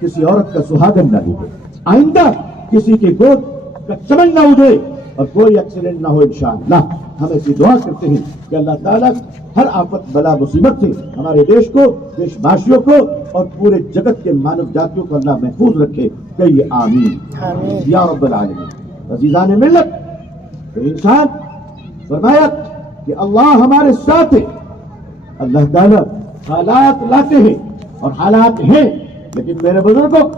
کسی عورت کا سہاگن نہ ڈوبے, آئندہ کسی کی گود کا چمن نہ اجڑے, اور کوئی ایکسیڈنٹ نہ ہو انشاءاللہ. ہم ایسی دعا کرتے ہیں کہ اللہ تعالیٰ ہر آفت بلا مصیبت سے ہمارے دیش کو, دیش باشیوں کو, اور پورے جگت کے مانو جاتیوں کو اللہ محفوظ رکھے. کہیے آمین یا رب العالمین. عزیزان ملت, تو انسان فرمایا کہ اللہ ہمارے ساتھ ہے. اللہ تعالیٰ حالات لاتے ہیں اور حالات ہیں, لیکن میرے بزرگوں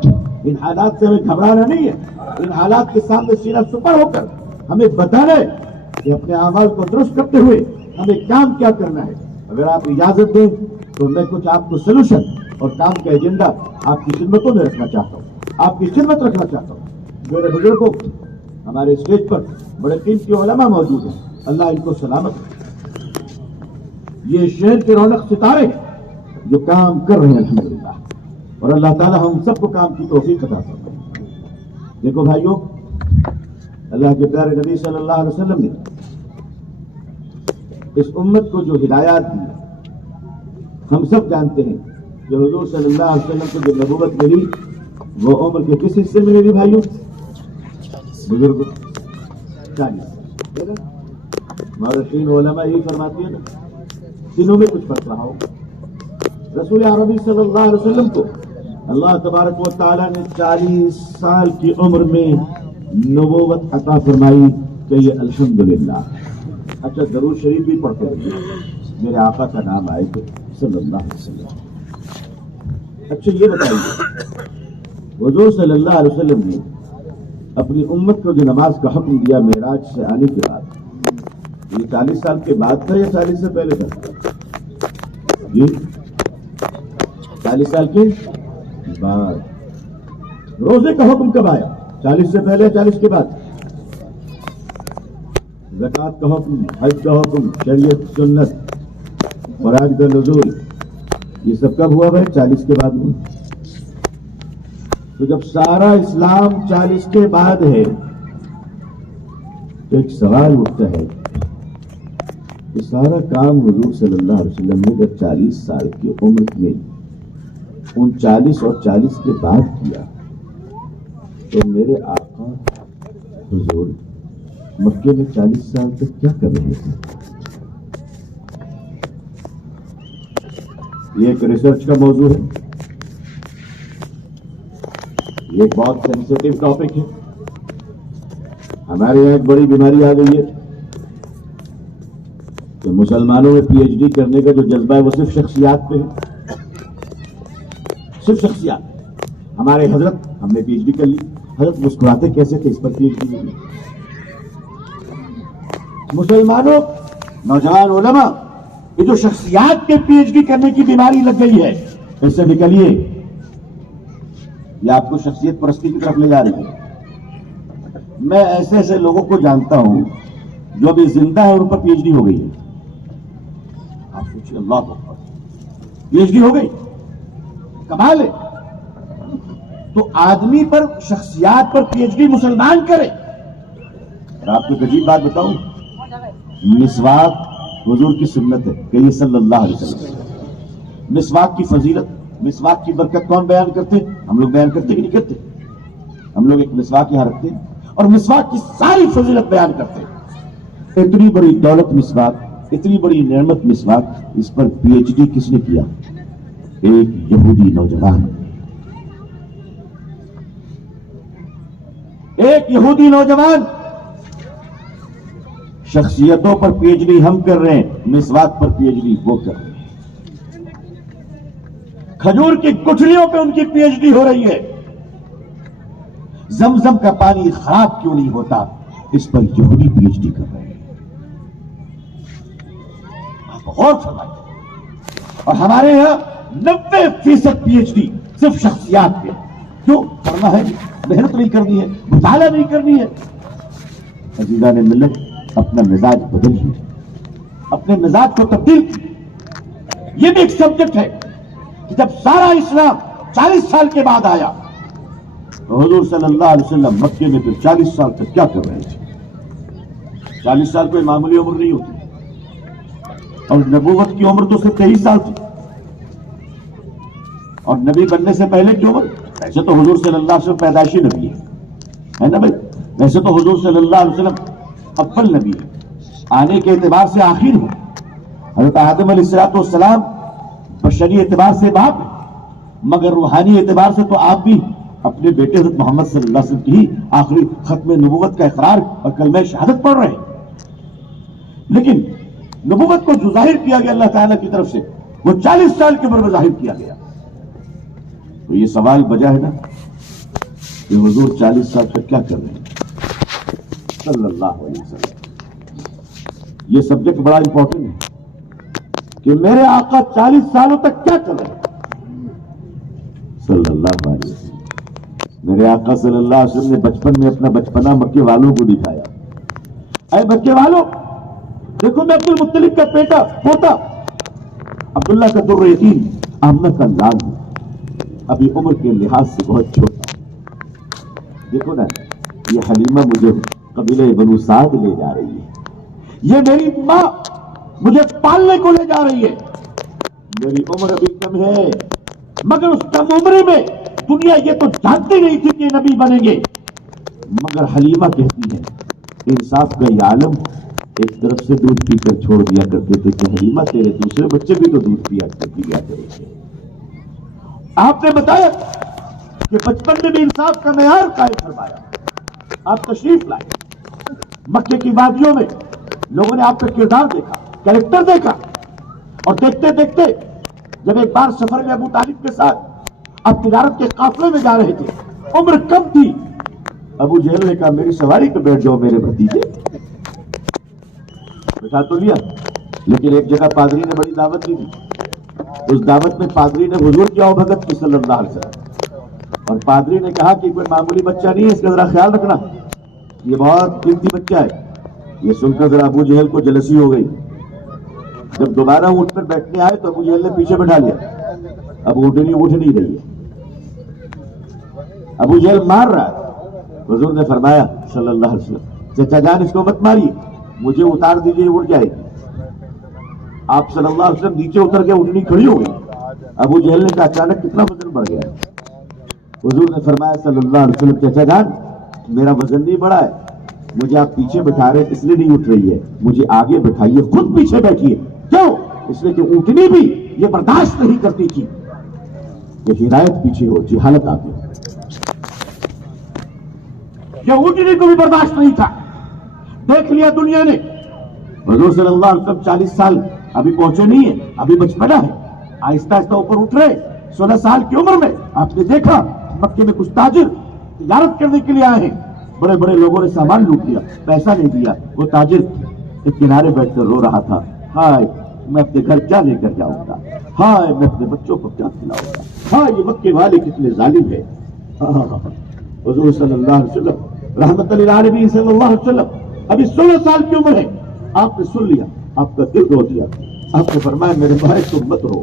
ان حالات سے ہمیں گھبرانا نہیں ہے. ان حالات کے سامنے سینہ سپر ہو کر ہمیں بتانا ہے کہ اپنے اعمال کو درست کرتے ہوئے ہمیں کام کیا کرنا ہے. اگر آپ اجازت دیں تو میں کچھ آپ کو سلوشن اور کام کا ایجنڈا آپ کی خدمتوں میں رکھنا چاہتا ہوں, آپ کی خدمت رکھنا چاہتا ہوں. میرے بزرگوں, ہمارے اسٹیج پر بڑے قیمتی علماء موجود ہیں, اللہ ان کو سلامت رکھے. یہ شہر کے رونق ستارے جو کام کر رہے ہیں الحمدللہ, اور اللہ تعالیٰ ہم سب کو کام کی توفیق عطا فرمائے. دیکھو بھائیوں، اللہ کے پیارے نبی صلی اللہ علیہ وسلم نے اس امت کو جو ہدایات دی، ہم سب جانتے ہیں کہ حضور صلی اللہ علیہ وسلم کو جو نبوت ملی وہ عمر کے کس حصے میں ملی بھائیوں؟ بزرگ 40۔ مورخین علماء یہی فرماتی ہیں نا، دنوں میں کچھ فرق رہا ہو۔ رسول عربی صلی اللہ علیہ وسلم کو اللہ تبارک و تعالیٰ نے 40 سال کی عمر میں نبوت عطا فرمائی کہ یہ الحمدللہ۔ اچھا درود شریف بھی پڑھتے رہیے، میرے آقا کا نام آئے تو صلی اللہ علیہ وسلم۔ اچھا یہ بتائیے، حضور صلی اللہ علیہ وسلم نے اپنی امت کو جو نماز کا حکم دیا معراج سے آنے کے بعد، یہ 40 سال کے بعد تھا یا 40 سے پہلے تھا؟ جی 40 سال کے بعد۔ روزے کا حکم کب آیا؟ 40 سے پہلے 40 کے بعد؟ زکوٰۃ کا حکم، حج کا حکم، شریعت سنت، قرآن کا نزول، یہ سب کب ہوا بھائی؟ 40 کے بعد ہوا۔ تو جب سارا اسلام 40 کے بعد ہے تو ایک سوال اٹھتا ہے کہ سارا کام حضور صلی اللہ علیہ وسلم نے جب 40 سال کی عمر میں 39 اور 40 کے بعد کیا تو میرے آقا حضور مکے میں 40 سال تک کیا کر رہے تھے؟ یہ ایک ریسرچ کا موضوع ہے، یہ ایک بہت سینسیٹیو ٹاپک ہے۔ ہمارے یہاں ایک بڑی بیماری آ گئی ہے کہ مسلمانوں میں پی ایچ ڈی کرنے کا جو جذبہ ہے وہ صرف شخصیات پہ ہے، صرف شخصیات۔ ہمارے حضرت، ہم نے پی ایچ ڈی کر لی، حضرت مسکراتے کیسے تھے؟ اس پر پی ایچ ڈی ملی۔ مسلمانوں، نوجوان علماء، یہ جو شخصیات کے پی ایچ ڈی کرنے کی بیماری لگ گئی ہے، اس سے نکلیے، یہ آپ کو شخصیت پرستی کی طرف لے جا رہی ہے۔ میں ایسے ایسے لوگوں کو جانتا ہوں جو ابھی زندہ ہے اور ان پر پی ایچ ڈی ہو گئی ہے۔ آپ سوچیے، اللہ اکبر، پی ایچ ڈی ہو گئی، کمال ہے۔ تو آدمی پر، شخصیات پر پی ایچ ڈی مسلمان کرے۔ اور آپ کو ایک عجیب بات بتاؤں، مسواک حضور کی سنت ہے کہ یہ صلی اللہ علیہ وسلم۔ مسواک کی فضیلت، مسواک کی برکت کون بیان کرتے؟ ہم لوگ بیان کرتے کہ نہیں کرتے؟ ہم لوگ ایک مسواک یہاں رکھتے ہیں اور مسواک کی ساری فضیلت بیان کرتے ہیں۔ اتنی بڑی دولت مسواک، اتنی بڑی نعمت مسواک، اس پر پی ایچ ڈی کس نے کیا؟ ایک یہودی نوجوان، ایک یہودی نوجوان۔ شخصیتوں پر پی ایچ ڈی ہم کر رہے ہیں، مسواک پر پی ایچ ڈی وہ کر رہے ہیں۔ کھجور کی گٹھلیوں پہ ان کی پی ایچ ڈی ہو رہی ہے۔ زمزم کا پانی خراب کیوں نہیں ہوتا؟ اس پر یہودی پی ایچ ڈی کر رہے ہیں۔ آپ غور فرمائیے۔ اور ہمارے یہاں 90% پی ایچ ڈی صرف شخصیات پہ۔ کیوں؟ پڑھنا ہے، محنت نہیں کرنی ہے، مطالعہ نہیں کرنی ہے۔ عزیزان ملت، اپنا مزاج بدلیے، اپنے مزاج کو تبدیل کیجیے۔ یہ بھی ایک سبجیکٹ ہے کہ جب سارا اسلام 40 سال کے بعد آیا تو حضور صلی اللہ علیہ وسلم مکے میں پھر 40 سال تک کیا کر رہے تھے؟ 40 سال کوئی معمولی عمر نہیں ہوتی، اور نبوت کی عمر تو صرف 23 سال تھی۔ اور نبی بننے سے پہلے کی عمر، ویسے تو حضور صلی اللہ علیہ وسلم پیدائشی نبی ہے نا بھائی، ویسے تو حضور صلی اللہ علیہ وسلم اول نبی ہے، آنے کے اعتبار سے آخر ہے۔ حضرت آدم علیہ السلام بشری اعتبار سے باپ ہے، مگر روحانی اعتبار سے تو آپ بھی اپنے بیٹے حضرت محمد صلی اللہ علیہ وسلم کی ہی آخری ختم نبوت کا اقرار اور کلمہ شہادت پڑھ رہے ہیں۔ لیکن نبوت کو جو ظاہر کیا گیا اللہ تعالیٰ کی طرف سے، وہ 40 سال کی عمر میں ظاہر کیا گیا۔ تو یہ سوال بجا ہے نا کہ حضور 40 سال تک کیا کر رہے ہیں صلی اللہ علیہ وسلم۔ یہ سبجیکٹ بڑا امپورٹنٹ ہے کہ میرے آقا 40 سالوں تک کیا کر رہے ہیں صلی اللہ علیہ وسلم۔ میرے آقا صلی اللہ علیہ وسلم نے بچپن میں اپنا بچپنا مکے والوں کو دکھایا۔ اے مکے والوں، دیکھو میں عبد المطلب کا بیٹا پوتا، عبداللہ کا در یتیم، آمنہ کا لال ہوں، ابھی عمر کے لحاظ سے بہت چھوٹا، دیکھو نا یہ حلیمہ مجھے قبیلہ بنو سعد لے جا رہی ہے, یہ میری ماں مجھے پالنے کو لے جا رہی ہے, میری عمر ابھی کم ہے مگر اس کم عمری میں دنیا یہ تو جانتی نہیں تھی کہ نبی بنیں گے, مگر حلیمہ کہتی ہے انصاف کا یہ عالم ایک طرف سے دودھ پی کر چھوڑ دیا کرتے تھے کہ حلیمہ تیرے دوسرے بچے بھی تو دودھ پیا کریں گے. آپ نے بتایا کہ بچپن میں بھی انصاف کا معیار قائم فرمایا. آپ تشریف لائے مکے کی وادیوں میں, لوگوں نے آپ کا کردار دیکھا, کیریکٹر دیکھا, اور دیکھتے دیکھتے جب ایک بار سفر میں ابو طالب کے ساتھ آپ تجارت کے قافلے میں جا رہے تھے, عمر کم تھی, ابو جہل نے کہا میری سواری پہ بیٹھ جاؤ میرے بھتیجے, بٹھا تو لیا, لیکن ایک جگہ پادری نے بڑی دعوت دی تھی, اس دعوت میں پادری نے حضور کی آؤ بھگت کی صلی اللہ علیہ وسلم, اور پادری نے کہا کہ کوئی معمولی بچہ نہیں ہے, اس کا ذرا خیال رکھنا, یہ بہت قیمتی بچہ ہے. یہ سن کر ذرا ابو جہل کو جلسی ہو گئی. جب دوبارہ اٹھ کر بیٹھنے آئے تو ابو جہل نے پیچھے بٹھا لیا, اب اٹھ نہیں رہی ہے, ابو جہل مار رہا ہے. حضور نے فرمایا صلی اللہ علیہ وسلم چچا جان اس کو مت ماریے, مجھے اتار دیجیے اٹھ جائے گی. آپ صلی اللہ علیہ وسلم نیچے اتر کے اٹھنی کھڑی ہو گئی. ابو جہل نے کہا اچانک کتنا وزن بڑھ گیا ہے. حضور نے فرمایا صلی اللہ علیہ وسلم چچا جان میرا وزن نہیں بڑھا ہے, مجھے آپ پیچھے بٹھا رہے اس لیے نہیں اٹھ رہی ہے, مجھے آگے بٹھائیے, خود پیچھے بیٹھیے. کیوں؟ اس لیے کہ اٹھنی بھی یہ برداشت نہیں کرتی تھی کہ ہدایت پیچھے ہو, جہالت آگے. یہ اٹھنے کو بھی برداشت نہیں تھا. دیکھ لیا دنیا نے, حضور صلی اللہ علیہ وسلم 40 سال ابھی پہنچے نہیں ہیں, ابھی بچپنا ہے, آہستہ آہستہ اوپر اٹھ رہے. 16 سال کی عمر میں آپ نے دیکھا مکے میں کچھ تاجر تجارت کرنے کے لیے آئے ہیں, بڑے بڑے لوگوں نے سامان لوٹ لیا, پیسہ نہیں دیا. وہ تاجر ایک کنارے بیٹھ کر رو رہا تھا, ہائے میں اپنے گھر کیا لے کر جاؤں گا, ہائے میں اپنے بچوں کو کیا کھلاؤں گا, ہائے یہ مکے والے کتنے ظالم ہے. حضور صلی اللہ علیہ وسلم رحمت للعالمین صلی اللہ علیہ وسلم ابھی 16 سال کی عمر ہے, آپ نے سن لیا, آپ کا دل رو دیا. آپ نے فرمایا میرے بھائی تم مت رو.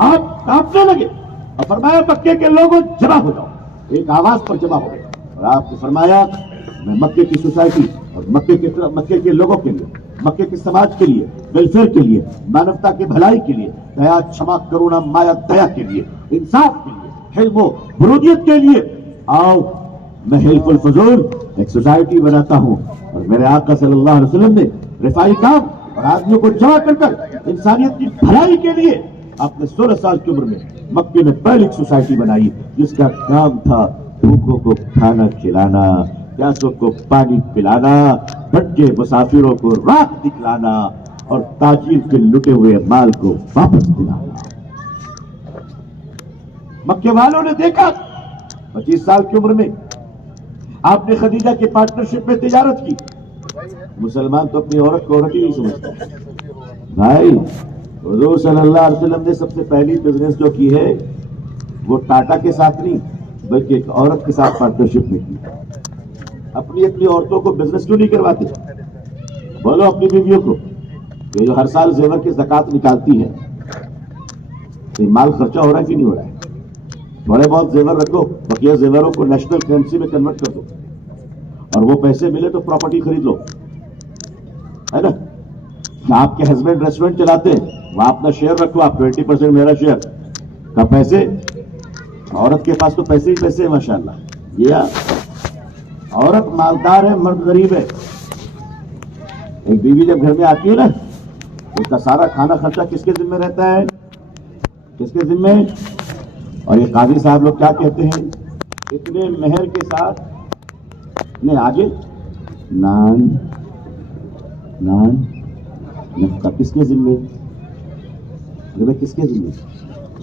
آپ کانپنے لگے اور فرمایا مکے کے لوگوں جمع ہو جاؤ. ایک آواز پر جمع ہو گئے اور آپ نے فرمایا میں مکے کی سوسائٹی اور مکے کے لوگوں کے لیے, مکے کے سماج کے لیے, ویلفیئر کے لیے, مانوتا کی بھلائی کے لیے, دیا چھما کرونا مایا دیا کے لیے, انصاف کے لیے, حلم و برودیت کے لیے آؤ میں حلف الفضول ایک سوسائٹی بناتا ہوں. اور میرے آقا صلی اللہ علیہ وسلم نے رفائی کام اور آدمیوں کو جمع کر کر انسانیت کی بھلائی کے لیے آپ نے 16 سال کی عمر میں مکے میں پہلی سوسائٹی بنائی جس کا کام تھا بھوکوں کو کھانا کھلانا, پیاسوں کو پانی پلانا, بھٹکے مسافروں کو راہ دکھلانا اور تاجر کے لٹے ہوئے مال کو واپس دلانا. مکے والوں نے دیکھا 25 سال کی عمر میں آپ نے خدیجہ کے پارٹنرشپ میں تجارت کی. مسلمان تو اپنی عورت کو عورت ہی نہیں سمجھتا بھائی. حضور صلی اللہ علیہ وسلم نے سب سے پہلی بزنس جو کی ہے وہ ٹاٹا کے ساتھ نہیں بلکہ ایک عورت کے ساتھ پارٹنرشپ میں کی. اپنی عورتوں کو بزنس کیوں نہیں کرواتے؟ بولو اپنی بیویوں کو کہ جو ہر سال زیور کی زکات نکالتی ہے تو مال خرچہ ہو رہا ہے کہ نہیں ہو رہا ہے؟ تھوڑے بہت زیور رکھو, بقیہ زیوروں کو نیشنل کرنسی میں کنورٹ کر دو اور وہ پیسے ملے تو پراپرٹی خرید لو, ہے نا. آپ کے ہسبینڈ ریسٹورینٹ چلاتے ہیں, وہاں اپنا شیئر رکھو, آپ 20% میرا شیئر کا پیسے. عورت کے پاس تو پیسے ہی پیسے ہیں ماشاءاللہ. یہ عورت مالدار ہے, مرد غریب ہے. ایک بیوی جب گھر میں آتی ہے نا اس کا سارا کھانا خرچہ کس کے ذمہ رہتا ہے؟ کس کے ذمہ؟ اور یہ قاضی صاحب لوگ کیا کہتے ہیں, اتنے مہر کے ساتھ اتنے آگے نان نفقہ کس کے ذمہ؟ ارے کس کے ذمہ؟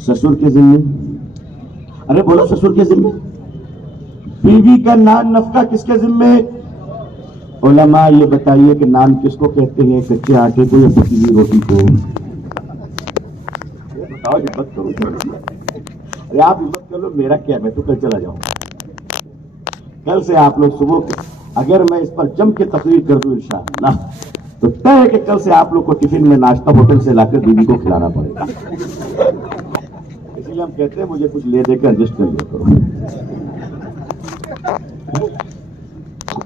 سسر کے ذمہ. ارے بولو سسر کے ذمہ. بیوی کا نان نفقہ کس کے ذمہ؟ علماء یہ بتائیے کہ نان کس کو کہتے ہیں, کچے آٹے کو یا پکی ہوئی روٹی کو؟ بتاؤ ہمت کرو. ارے آپ ہمت کر لو, میرا کیا, میں تو کل چلا جاؤں. کل سے آپ لوگ صبح اگر میں اس پر جم کے تقریر کر دوں انشاءاللہ تو طے ہے کہ کل سے آپ لوگ کو ٹفن میں ناشتہ ہوٹل سے لا کر بیوی کو کھلانا پڑے گا. اس لیے ہم کہتے ہیں مجھے کچھ لے دے کر ایڈجسٹ کر لیا کرو.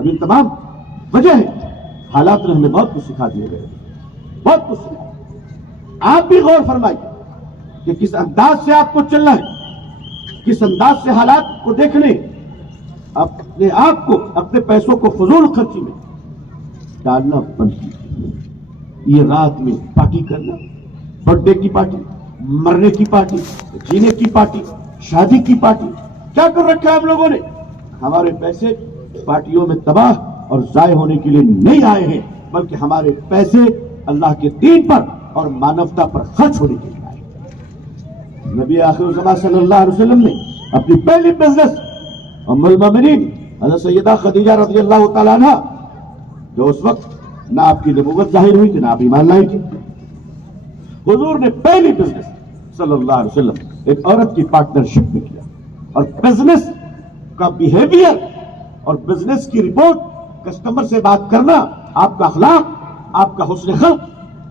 اب ان تمام وجہ ہے، حالات نے ہمیں بہت کچھ سکھا دیے گئے، بہت کچھ سکھا۔ آپ بھی غور فرمائیے کہ کس انداز سے آپ کو چلنا ہے، کس انداز سے حالات کو دیکھنے، اپنے آپ کو، اپنے پیسوں کو فضول خرچی میں ڈالنا بند کیجیے۔ یہ رات میں پارٹی کرنا، برتھ ڈے کی پارٹی، مرنے کی پارٹی، جینے کی پارٹی، شادی کی پارٹی، کیا کر رکھا ہے ہم لوگوں نے؟ ہمارے پیسے پارٹیوں میں تباہ اور ضائع ہونے کے لیے نہیں آئے ہیں، بلکہ ہمارے پیسے اللہ کے دین پر اور مانوتا پر خرچ ہونے کے لیے آئے ہیں۔ نبی آخر الزمان صلی اللہ علیہ وسلم نے اپنی پہلی بزنس ام المومنین حضرت سیدہ خدیجہ رضی اللہ تعالیٰ عنہ، جو اس وقت نہ آپ کی نبوت ظاہر ہوئی تھی نہ آپ ایمان لائی تھی، حضور نے پہلی بزنس صلی اللہ علیہ وسلم ایک عورت کی پارٹنرشپ میں کیا، اور بزنس کا بیہیویئر اور بزنس کی رپورٹ، کسٹمر سے بات کرنا، آپ کا اخلاق، آپ کا حسن خلق،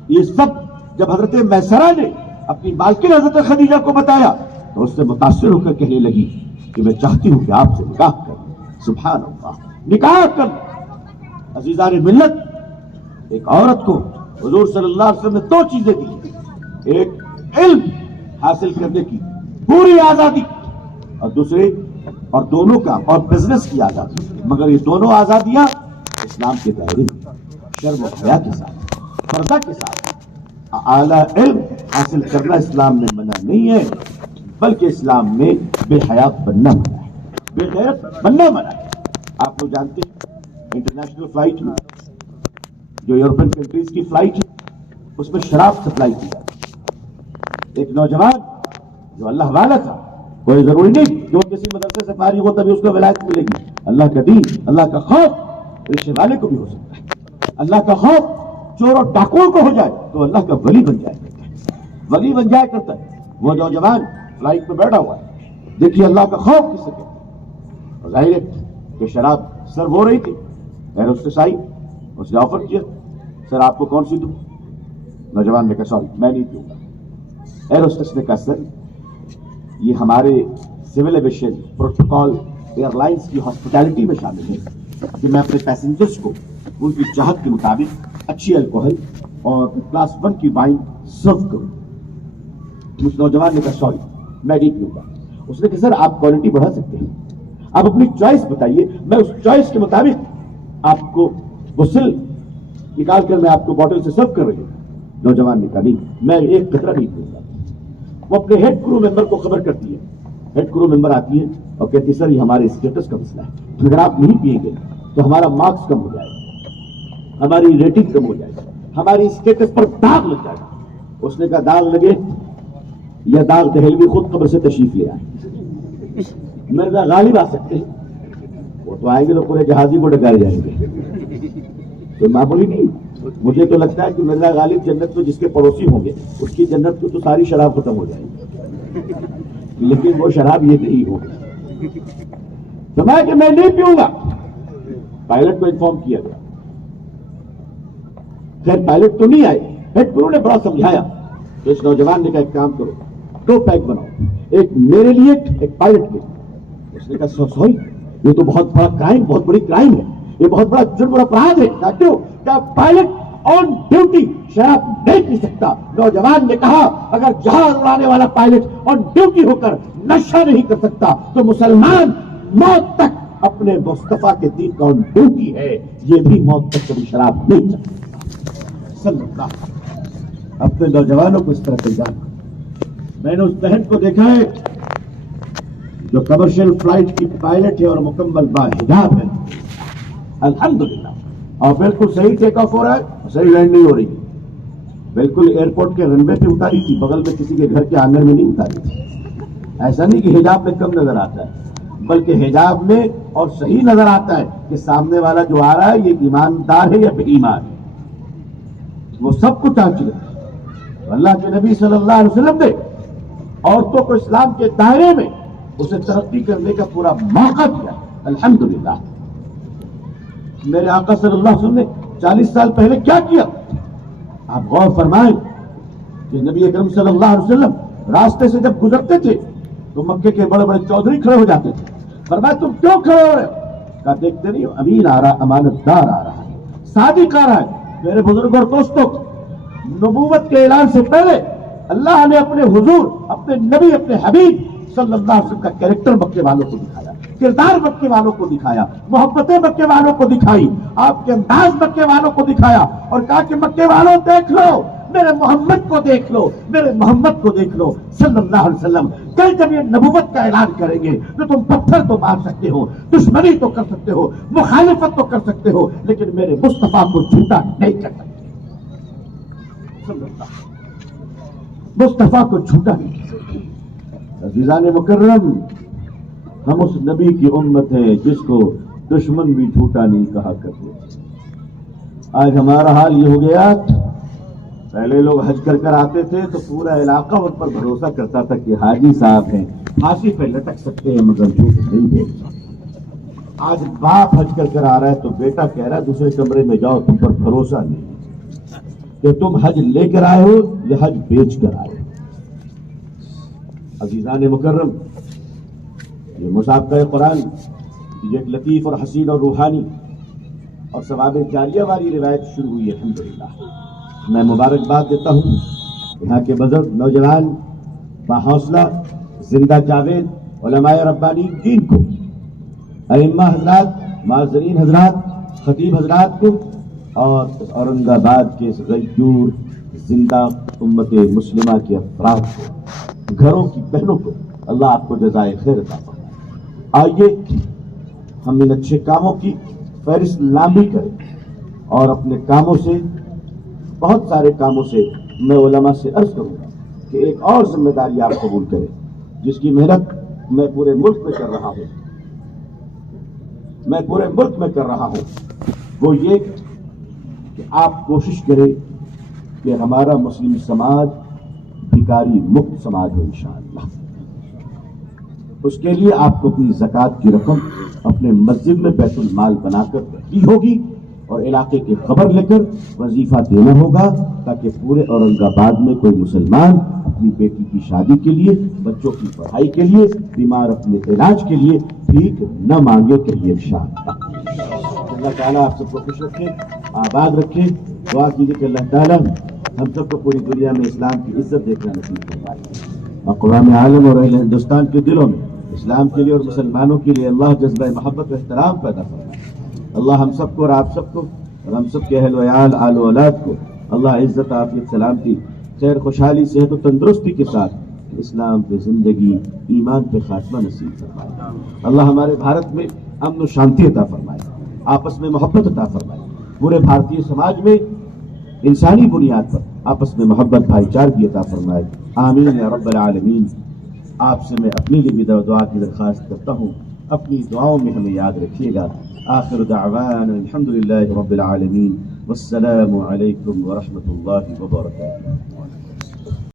یہ سب جب حضرت میسرہ نے اپنی مالکن حضرت خدیجہ کو بتایا تو اس سے متاثر ہو کر کہنے لگی کہ میں چاہتی ہوں کہ آپ سے نکاح کروں۔ سبحان اللہ، نکاح کروں۔ عزیزان ملت، ایک عورت کو حضور صلی اللہ علیہ وسلم نے دو چیزیں دی، ایک علم حاصل کرنے کی پوری آزادی، اور دوسرے اور دونوں کا اور بزنس کی آزادی، مگر یہ دونوں آزادیاں اسلام کے دائرے میں شرم و حیا کے ساتھ، پردہ کے ساتھ۔ اعلیٰ علم حاصل کرنا اسلام میں منع نہیں ہے، بلکہ اسلام میں بے حیا بننا منع ہے، بے غیرت بننا منع ہے۔ آپ لوگ جانتے ہیں انٹرنیشنل فلائٹ میں جو یورپین کنٹریز کی فلائٹ ہے اس میں شراب سپلائی کی جاتی ہے۔ ایک نوجوان جو اللہ والا تھا، کوئی ضروری نہیں جو کسی مدرسے سے فارغ ہو تبھی اس کو ولایت ملے گی، اللہ کا دین، اللہ کا خوف رشتے والے کو بھی ہو سکتا ہے، اللہ کا خوف چور اور ڈاکوؤں کو ہو جائے تو اللہ کا ولی بن جائے کرتا ہے، ولی بن جائے کرتا ہے۔ وہ نوجوان فلائٹ میں بیٹھا ہوا ہے، دیکھیے اللہ کا خوف کس سے کہتے ہیں، ظاہر ہے کہ شراب سرو ہو رہی تھی، ایئر ہوسٹس آئی، اس نے آفر کیا، سر آپ کو کون سی دوں؟ نوجوان نے کہا سوری میں نہیں پیوں گا۔ ایئر ہوسٹس نے کہا سر یہ ہمارے civil aviation protocol airlines کی ہاسپٹیلٹی میں شامل ہے کہ میں اپنے پیسنجرز کو ان کی چاہت کے مطابق اچھی الکوہل اور کلاس 1 کی وائن سرو کروں۔ اس نوجوان نے کہا سوری میں نہیں پیوں گا۔ اس نے کہا سر آپ کوالٹی بڑھا سکتے ہیں، آپ اپنی چوائس بتائیے، میں اس چوائس کے مطابق آپ کو غسل نکال کر میں آپ کو بوٹل سے سرو کر رہی ہوں۔ نوجوان نے کہا نہیں میں ایک قطرہ نہیں پیوں گا۔ وہ اپنے ہیڈ کرو ممبر کو خبر کرتی ہے، ہیڈ کرو ممبر آتی ہے اور کہتی ہے سر یہ ہمارے اسٹیٹس کا مسئلہ ہے، اگر آپ نہیں پیئیں گے تو ہمارا مارکس کم ہو جائے گا، ہماری ریٹنگ کم ہو جائے گی، ہماری اسٹیٹس پر داغ لگ جائے گا۔ اس نے کہا داغ لگے یا داغ دہلوی خود قبر سے تشریف لے آئے، مرزا غالب آ سکتے ہیں، وہ تو آئیں گے تو پورے جہازی کو ڈکائے جائیں گے، تو معمولی نہیں۔ مجھے تو لگتا ہے کہ مرزا غالب جنت میں جس کے پڑوسی ہوں گے اس کی جنت کو تو ساری شراب ختم ہو جائے گی، لیکن وہ شراب یہ نہیں ہوگی۔ تو میں نہیں پیوں گا۔ پائلٹ کو انفارم کیا گیا، خیر پائلٹ تو نہیں آئے، ہیڈ کرو نے بڑا سمجھایا تو اس نوجوان نے کہا ایک کام کرو 2 پیک بناؤ، ایک میرے لیے ایک پائلٹ کے۔ اس نے کہا سوری یہ تو بہت بڑا کرائم، بہت بڑی کرائم ہے، یہ بہت بڑا جرم اور اپرادھ ہے، کیا پائلٹ آن ڈیوٹی شراب نہیں پی سکتا؟ نوجوان نے کہا اگر جہاز اڑانے والا پائلٹ آن ڈیوٹی ہو کر نشہ نہیں کر سکتا تو مسلمان موت تک اپنے مصطفیٰ کے دین کا آن ڈیوٹی ہے، یہ بھی موت تک کبھی شراب نہیں چل سکتا۔ صلی اللہ اپنے نوجوانوں کو اس طرح تیار۔ میں نے اس بہن کو دیکھا ہے جو کمرشل فلائٹ کی پائلٹ ہے اور مکمل باحجاب ہے، الحمدللہ، اور بالکل صحیح ٹیک آف ہو رہا ہے، صحیح لینڈ نہیں ہو رہی، بالکل ایئرپورٹ کے رن وے پہ اتاری تھی، بغل میں کسی کے گھر کے آنگن میں نہیں اتاری تھی۔ ایسا نہیں کہ حجاب میں کم نظر آتا ہے، بلکہ حجاب میں اور صحیح نظر آتا ہے کہ سامنے والا جو آ رہا ہے یہ ایماندار ہے یا بے ایمان ہے، وہ سب کچھ آنچ لیتا ہے۔ اللہ کے نبی صلی اللہ علیہ وسلم نے عورتوں کو اسلام کے دائرے میں اسے ترقی کرنے کا پورا موقع دیا، الحمدللہ۔ میرے آقا صلی اللہ علیہ وسلم نے 40 سال پہلے کیا کیا؟ آپ غور فرمائیں کہ نبی اکرم صلی اللہ علیہ وسلم راستے سے جب گزرتے تھے تو مکے کے بڑے بڑے چودھری کھڑے ہو جاتے تھے، فرمایا تم کیوں کھڑے ہو رہے ہو؟ کہا دیکھتے نہیں ہو امین آ رہا, امانت دار آ رہا ہے, صادق آ رہا ہے. میرے بزرگ اور دوستوں, نبوت کے اعلان سے پہلے اللہ نے اپنے حضور, اپنے نبی, اپنے حبیب صلی اللہ علیہ وسلم کا کیریکٹر مکے والوں کو دکھایا, کردار مکے والوں کو دکھایا, محبتیں مکے والوں کو دکھائی, آپ کے انداز مکے والوں کو دکھایا, اور کہا کہ مکے والوں دیکھ لو, میرے محمد کو دیکھ لو, میرے محمد کو دیکھ لو صلی اللہ علیہ وسلم. کل جب یہ نبوت کا اعلان کریں گے تو تم پتھر تو مار سکتے ہو, دشمنی تو کر سکتے ہو, مخالفت تو کر سکتے ہو, لیکن میرے مصطفیٰ کو جھوٹا نہیں کر سکتے. مصطفیٰ کو جھوٹا نہیں کر سکتے. عزیزان مکرم, ہم اس نبی کی امت ہیں جس کو دشمن بھی جھوٹا نہیں کہا کرتے. آج ہمارا حال یہ ہو گیا, پہلے لوگ حج کر آتے تھے تو پورا علاقہ ان پر بھروسہ کرتا تھا کہ حاجی صاحب ہیں, پھانسی پہ لٹک سکتے ہیں مگر جھوٹ نہیں بول سکتے. آج باپ حج کر آ رہا ہے تو بیٹا کہہ رہا ہے دوسرے کمرے میں جاؤ, تم پر بھروسہ نہیں کہ تم حج لے کر آئے ہو یا حج بیچ کر آئے ہو. عزیزان مکرم, یہ مسابقہ قرآن یہ ایک لطیف اور حسین اور روحانی اور ثواب جاریہ والی روایت شروع ہوئی ہے. الحمدللہ میں مبارکباد دیتا ہوں یہاں کے بزرگ نوجوان باحوصلہ زندہ جاوید علماء ربانی دین کو, ائمہ حضرات, معززین حضرات, خطیب حضرات کو, اور اورنگ آباد کے اس غیور زندہ امت مسلمہ کے افراد کو, گھروں کی بہنوں کو اللہ آپ کو جزائے خیر عطا فرمائے. آئیے ہم ان اچھے کاموں کی فہرست لمبی کریں اور اپنے کاموں سے, بہت سارے کاموں سے, میں علماء سے عرض کروں گا کہ ایک اور ذمہ داری آپ قبول کریں جس کی محنت میں پورے ملک میں کر رہا ہوں, وہ یہ کہ آپ کوشش کریں کہ ہمارا مسلم سماج بھکاری مکت سماج ہو انشاءاللہ. اس کے لیے آپ کو اپنی زکوٰۃ کی رقم اپنے مسجد میں بیت المال بنا کر رکھنی ہوگی اور علاقے کی خبر لے کر وظیفہ دینا ہوگا تاکہ پورے اورنگ آباد میں کوئی مسلمان اپنی بیٹی کی شادی کے لیے, بچوں کی پڑھائی کے لیے, بیمار اپنے علاج کے لیے بھیک نہ مانگے. کہیے انشاءاللہ. اللہ تعالیٰ آپ سب کو خوش رکھے, آباد رکھے. دعا کیجیے کہ اللہ تعالیٰ ہم سب کو پوری دنیا میں اسلام کی عزت دیکھنا نصیب فرمائے, اقوام عالم اور اہل ہندوستان کے دلوں میں اسلام کے لیے اور مسلمانوں کے لیے اللہ جذبہ محبت و احترام پیدا فرمائے. اللہ ہم سب کو اور آپ سب کو اور ہم سب کے اہل و عیال, آل و اولاد کو اللہ عزت, عافیت, سلامتی, خیر, خوشحالی, صحت و تندرستی کے ساتھ اسلام پہ زندگی, ایمان پہ خاتمہ نصیب فرمائے. اللہ ہمارے بھارت میں امن و شانتی عطا فرمائے, آپس میں محبت عطا فرمائے. پورے بھارتی سماج میں انسانی بنیاد پر آپس میں محبت, بھائی چارگی عطا فرمائے. آمین یا رب العالمین. آپ سے میں اپنے لیے بھی دعا کی درخواست کرتا ہوں, اپنی دعاؤں میں ہمیں یاد رکھیے گا. آخر دعوانا الحمدللہ رب العالمین, والسلام علیکم ورحمۃ اللہ وبرکاتہ.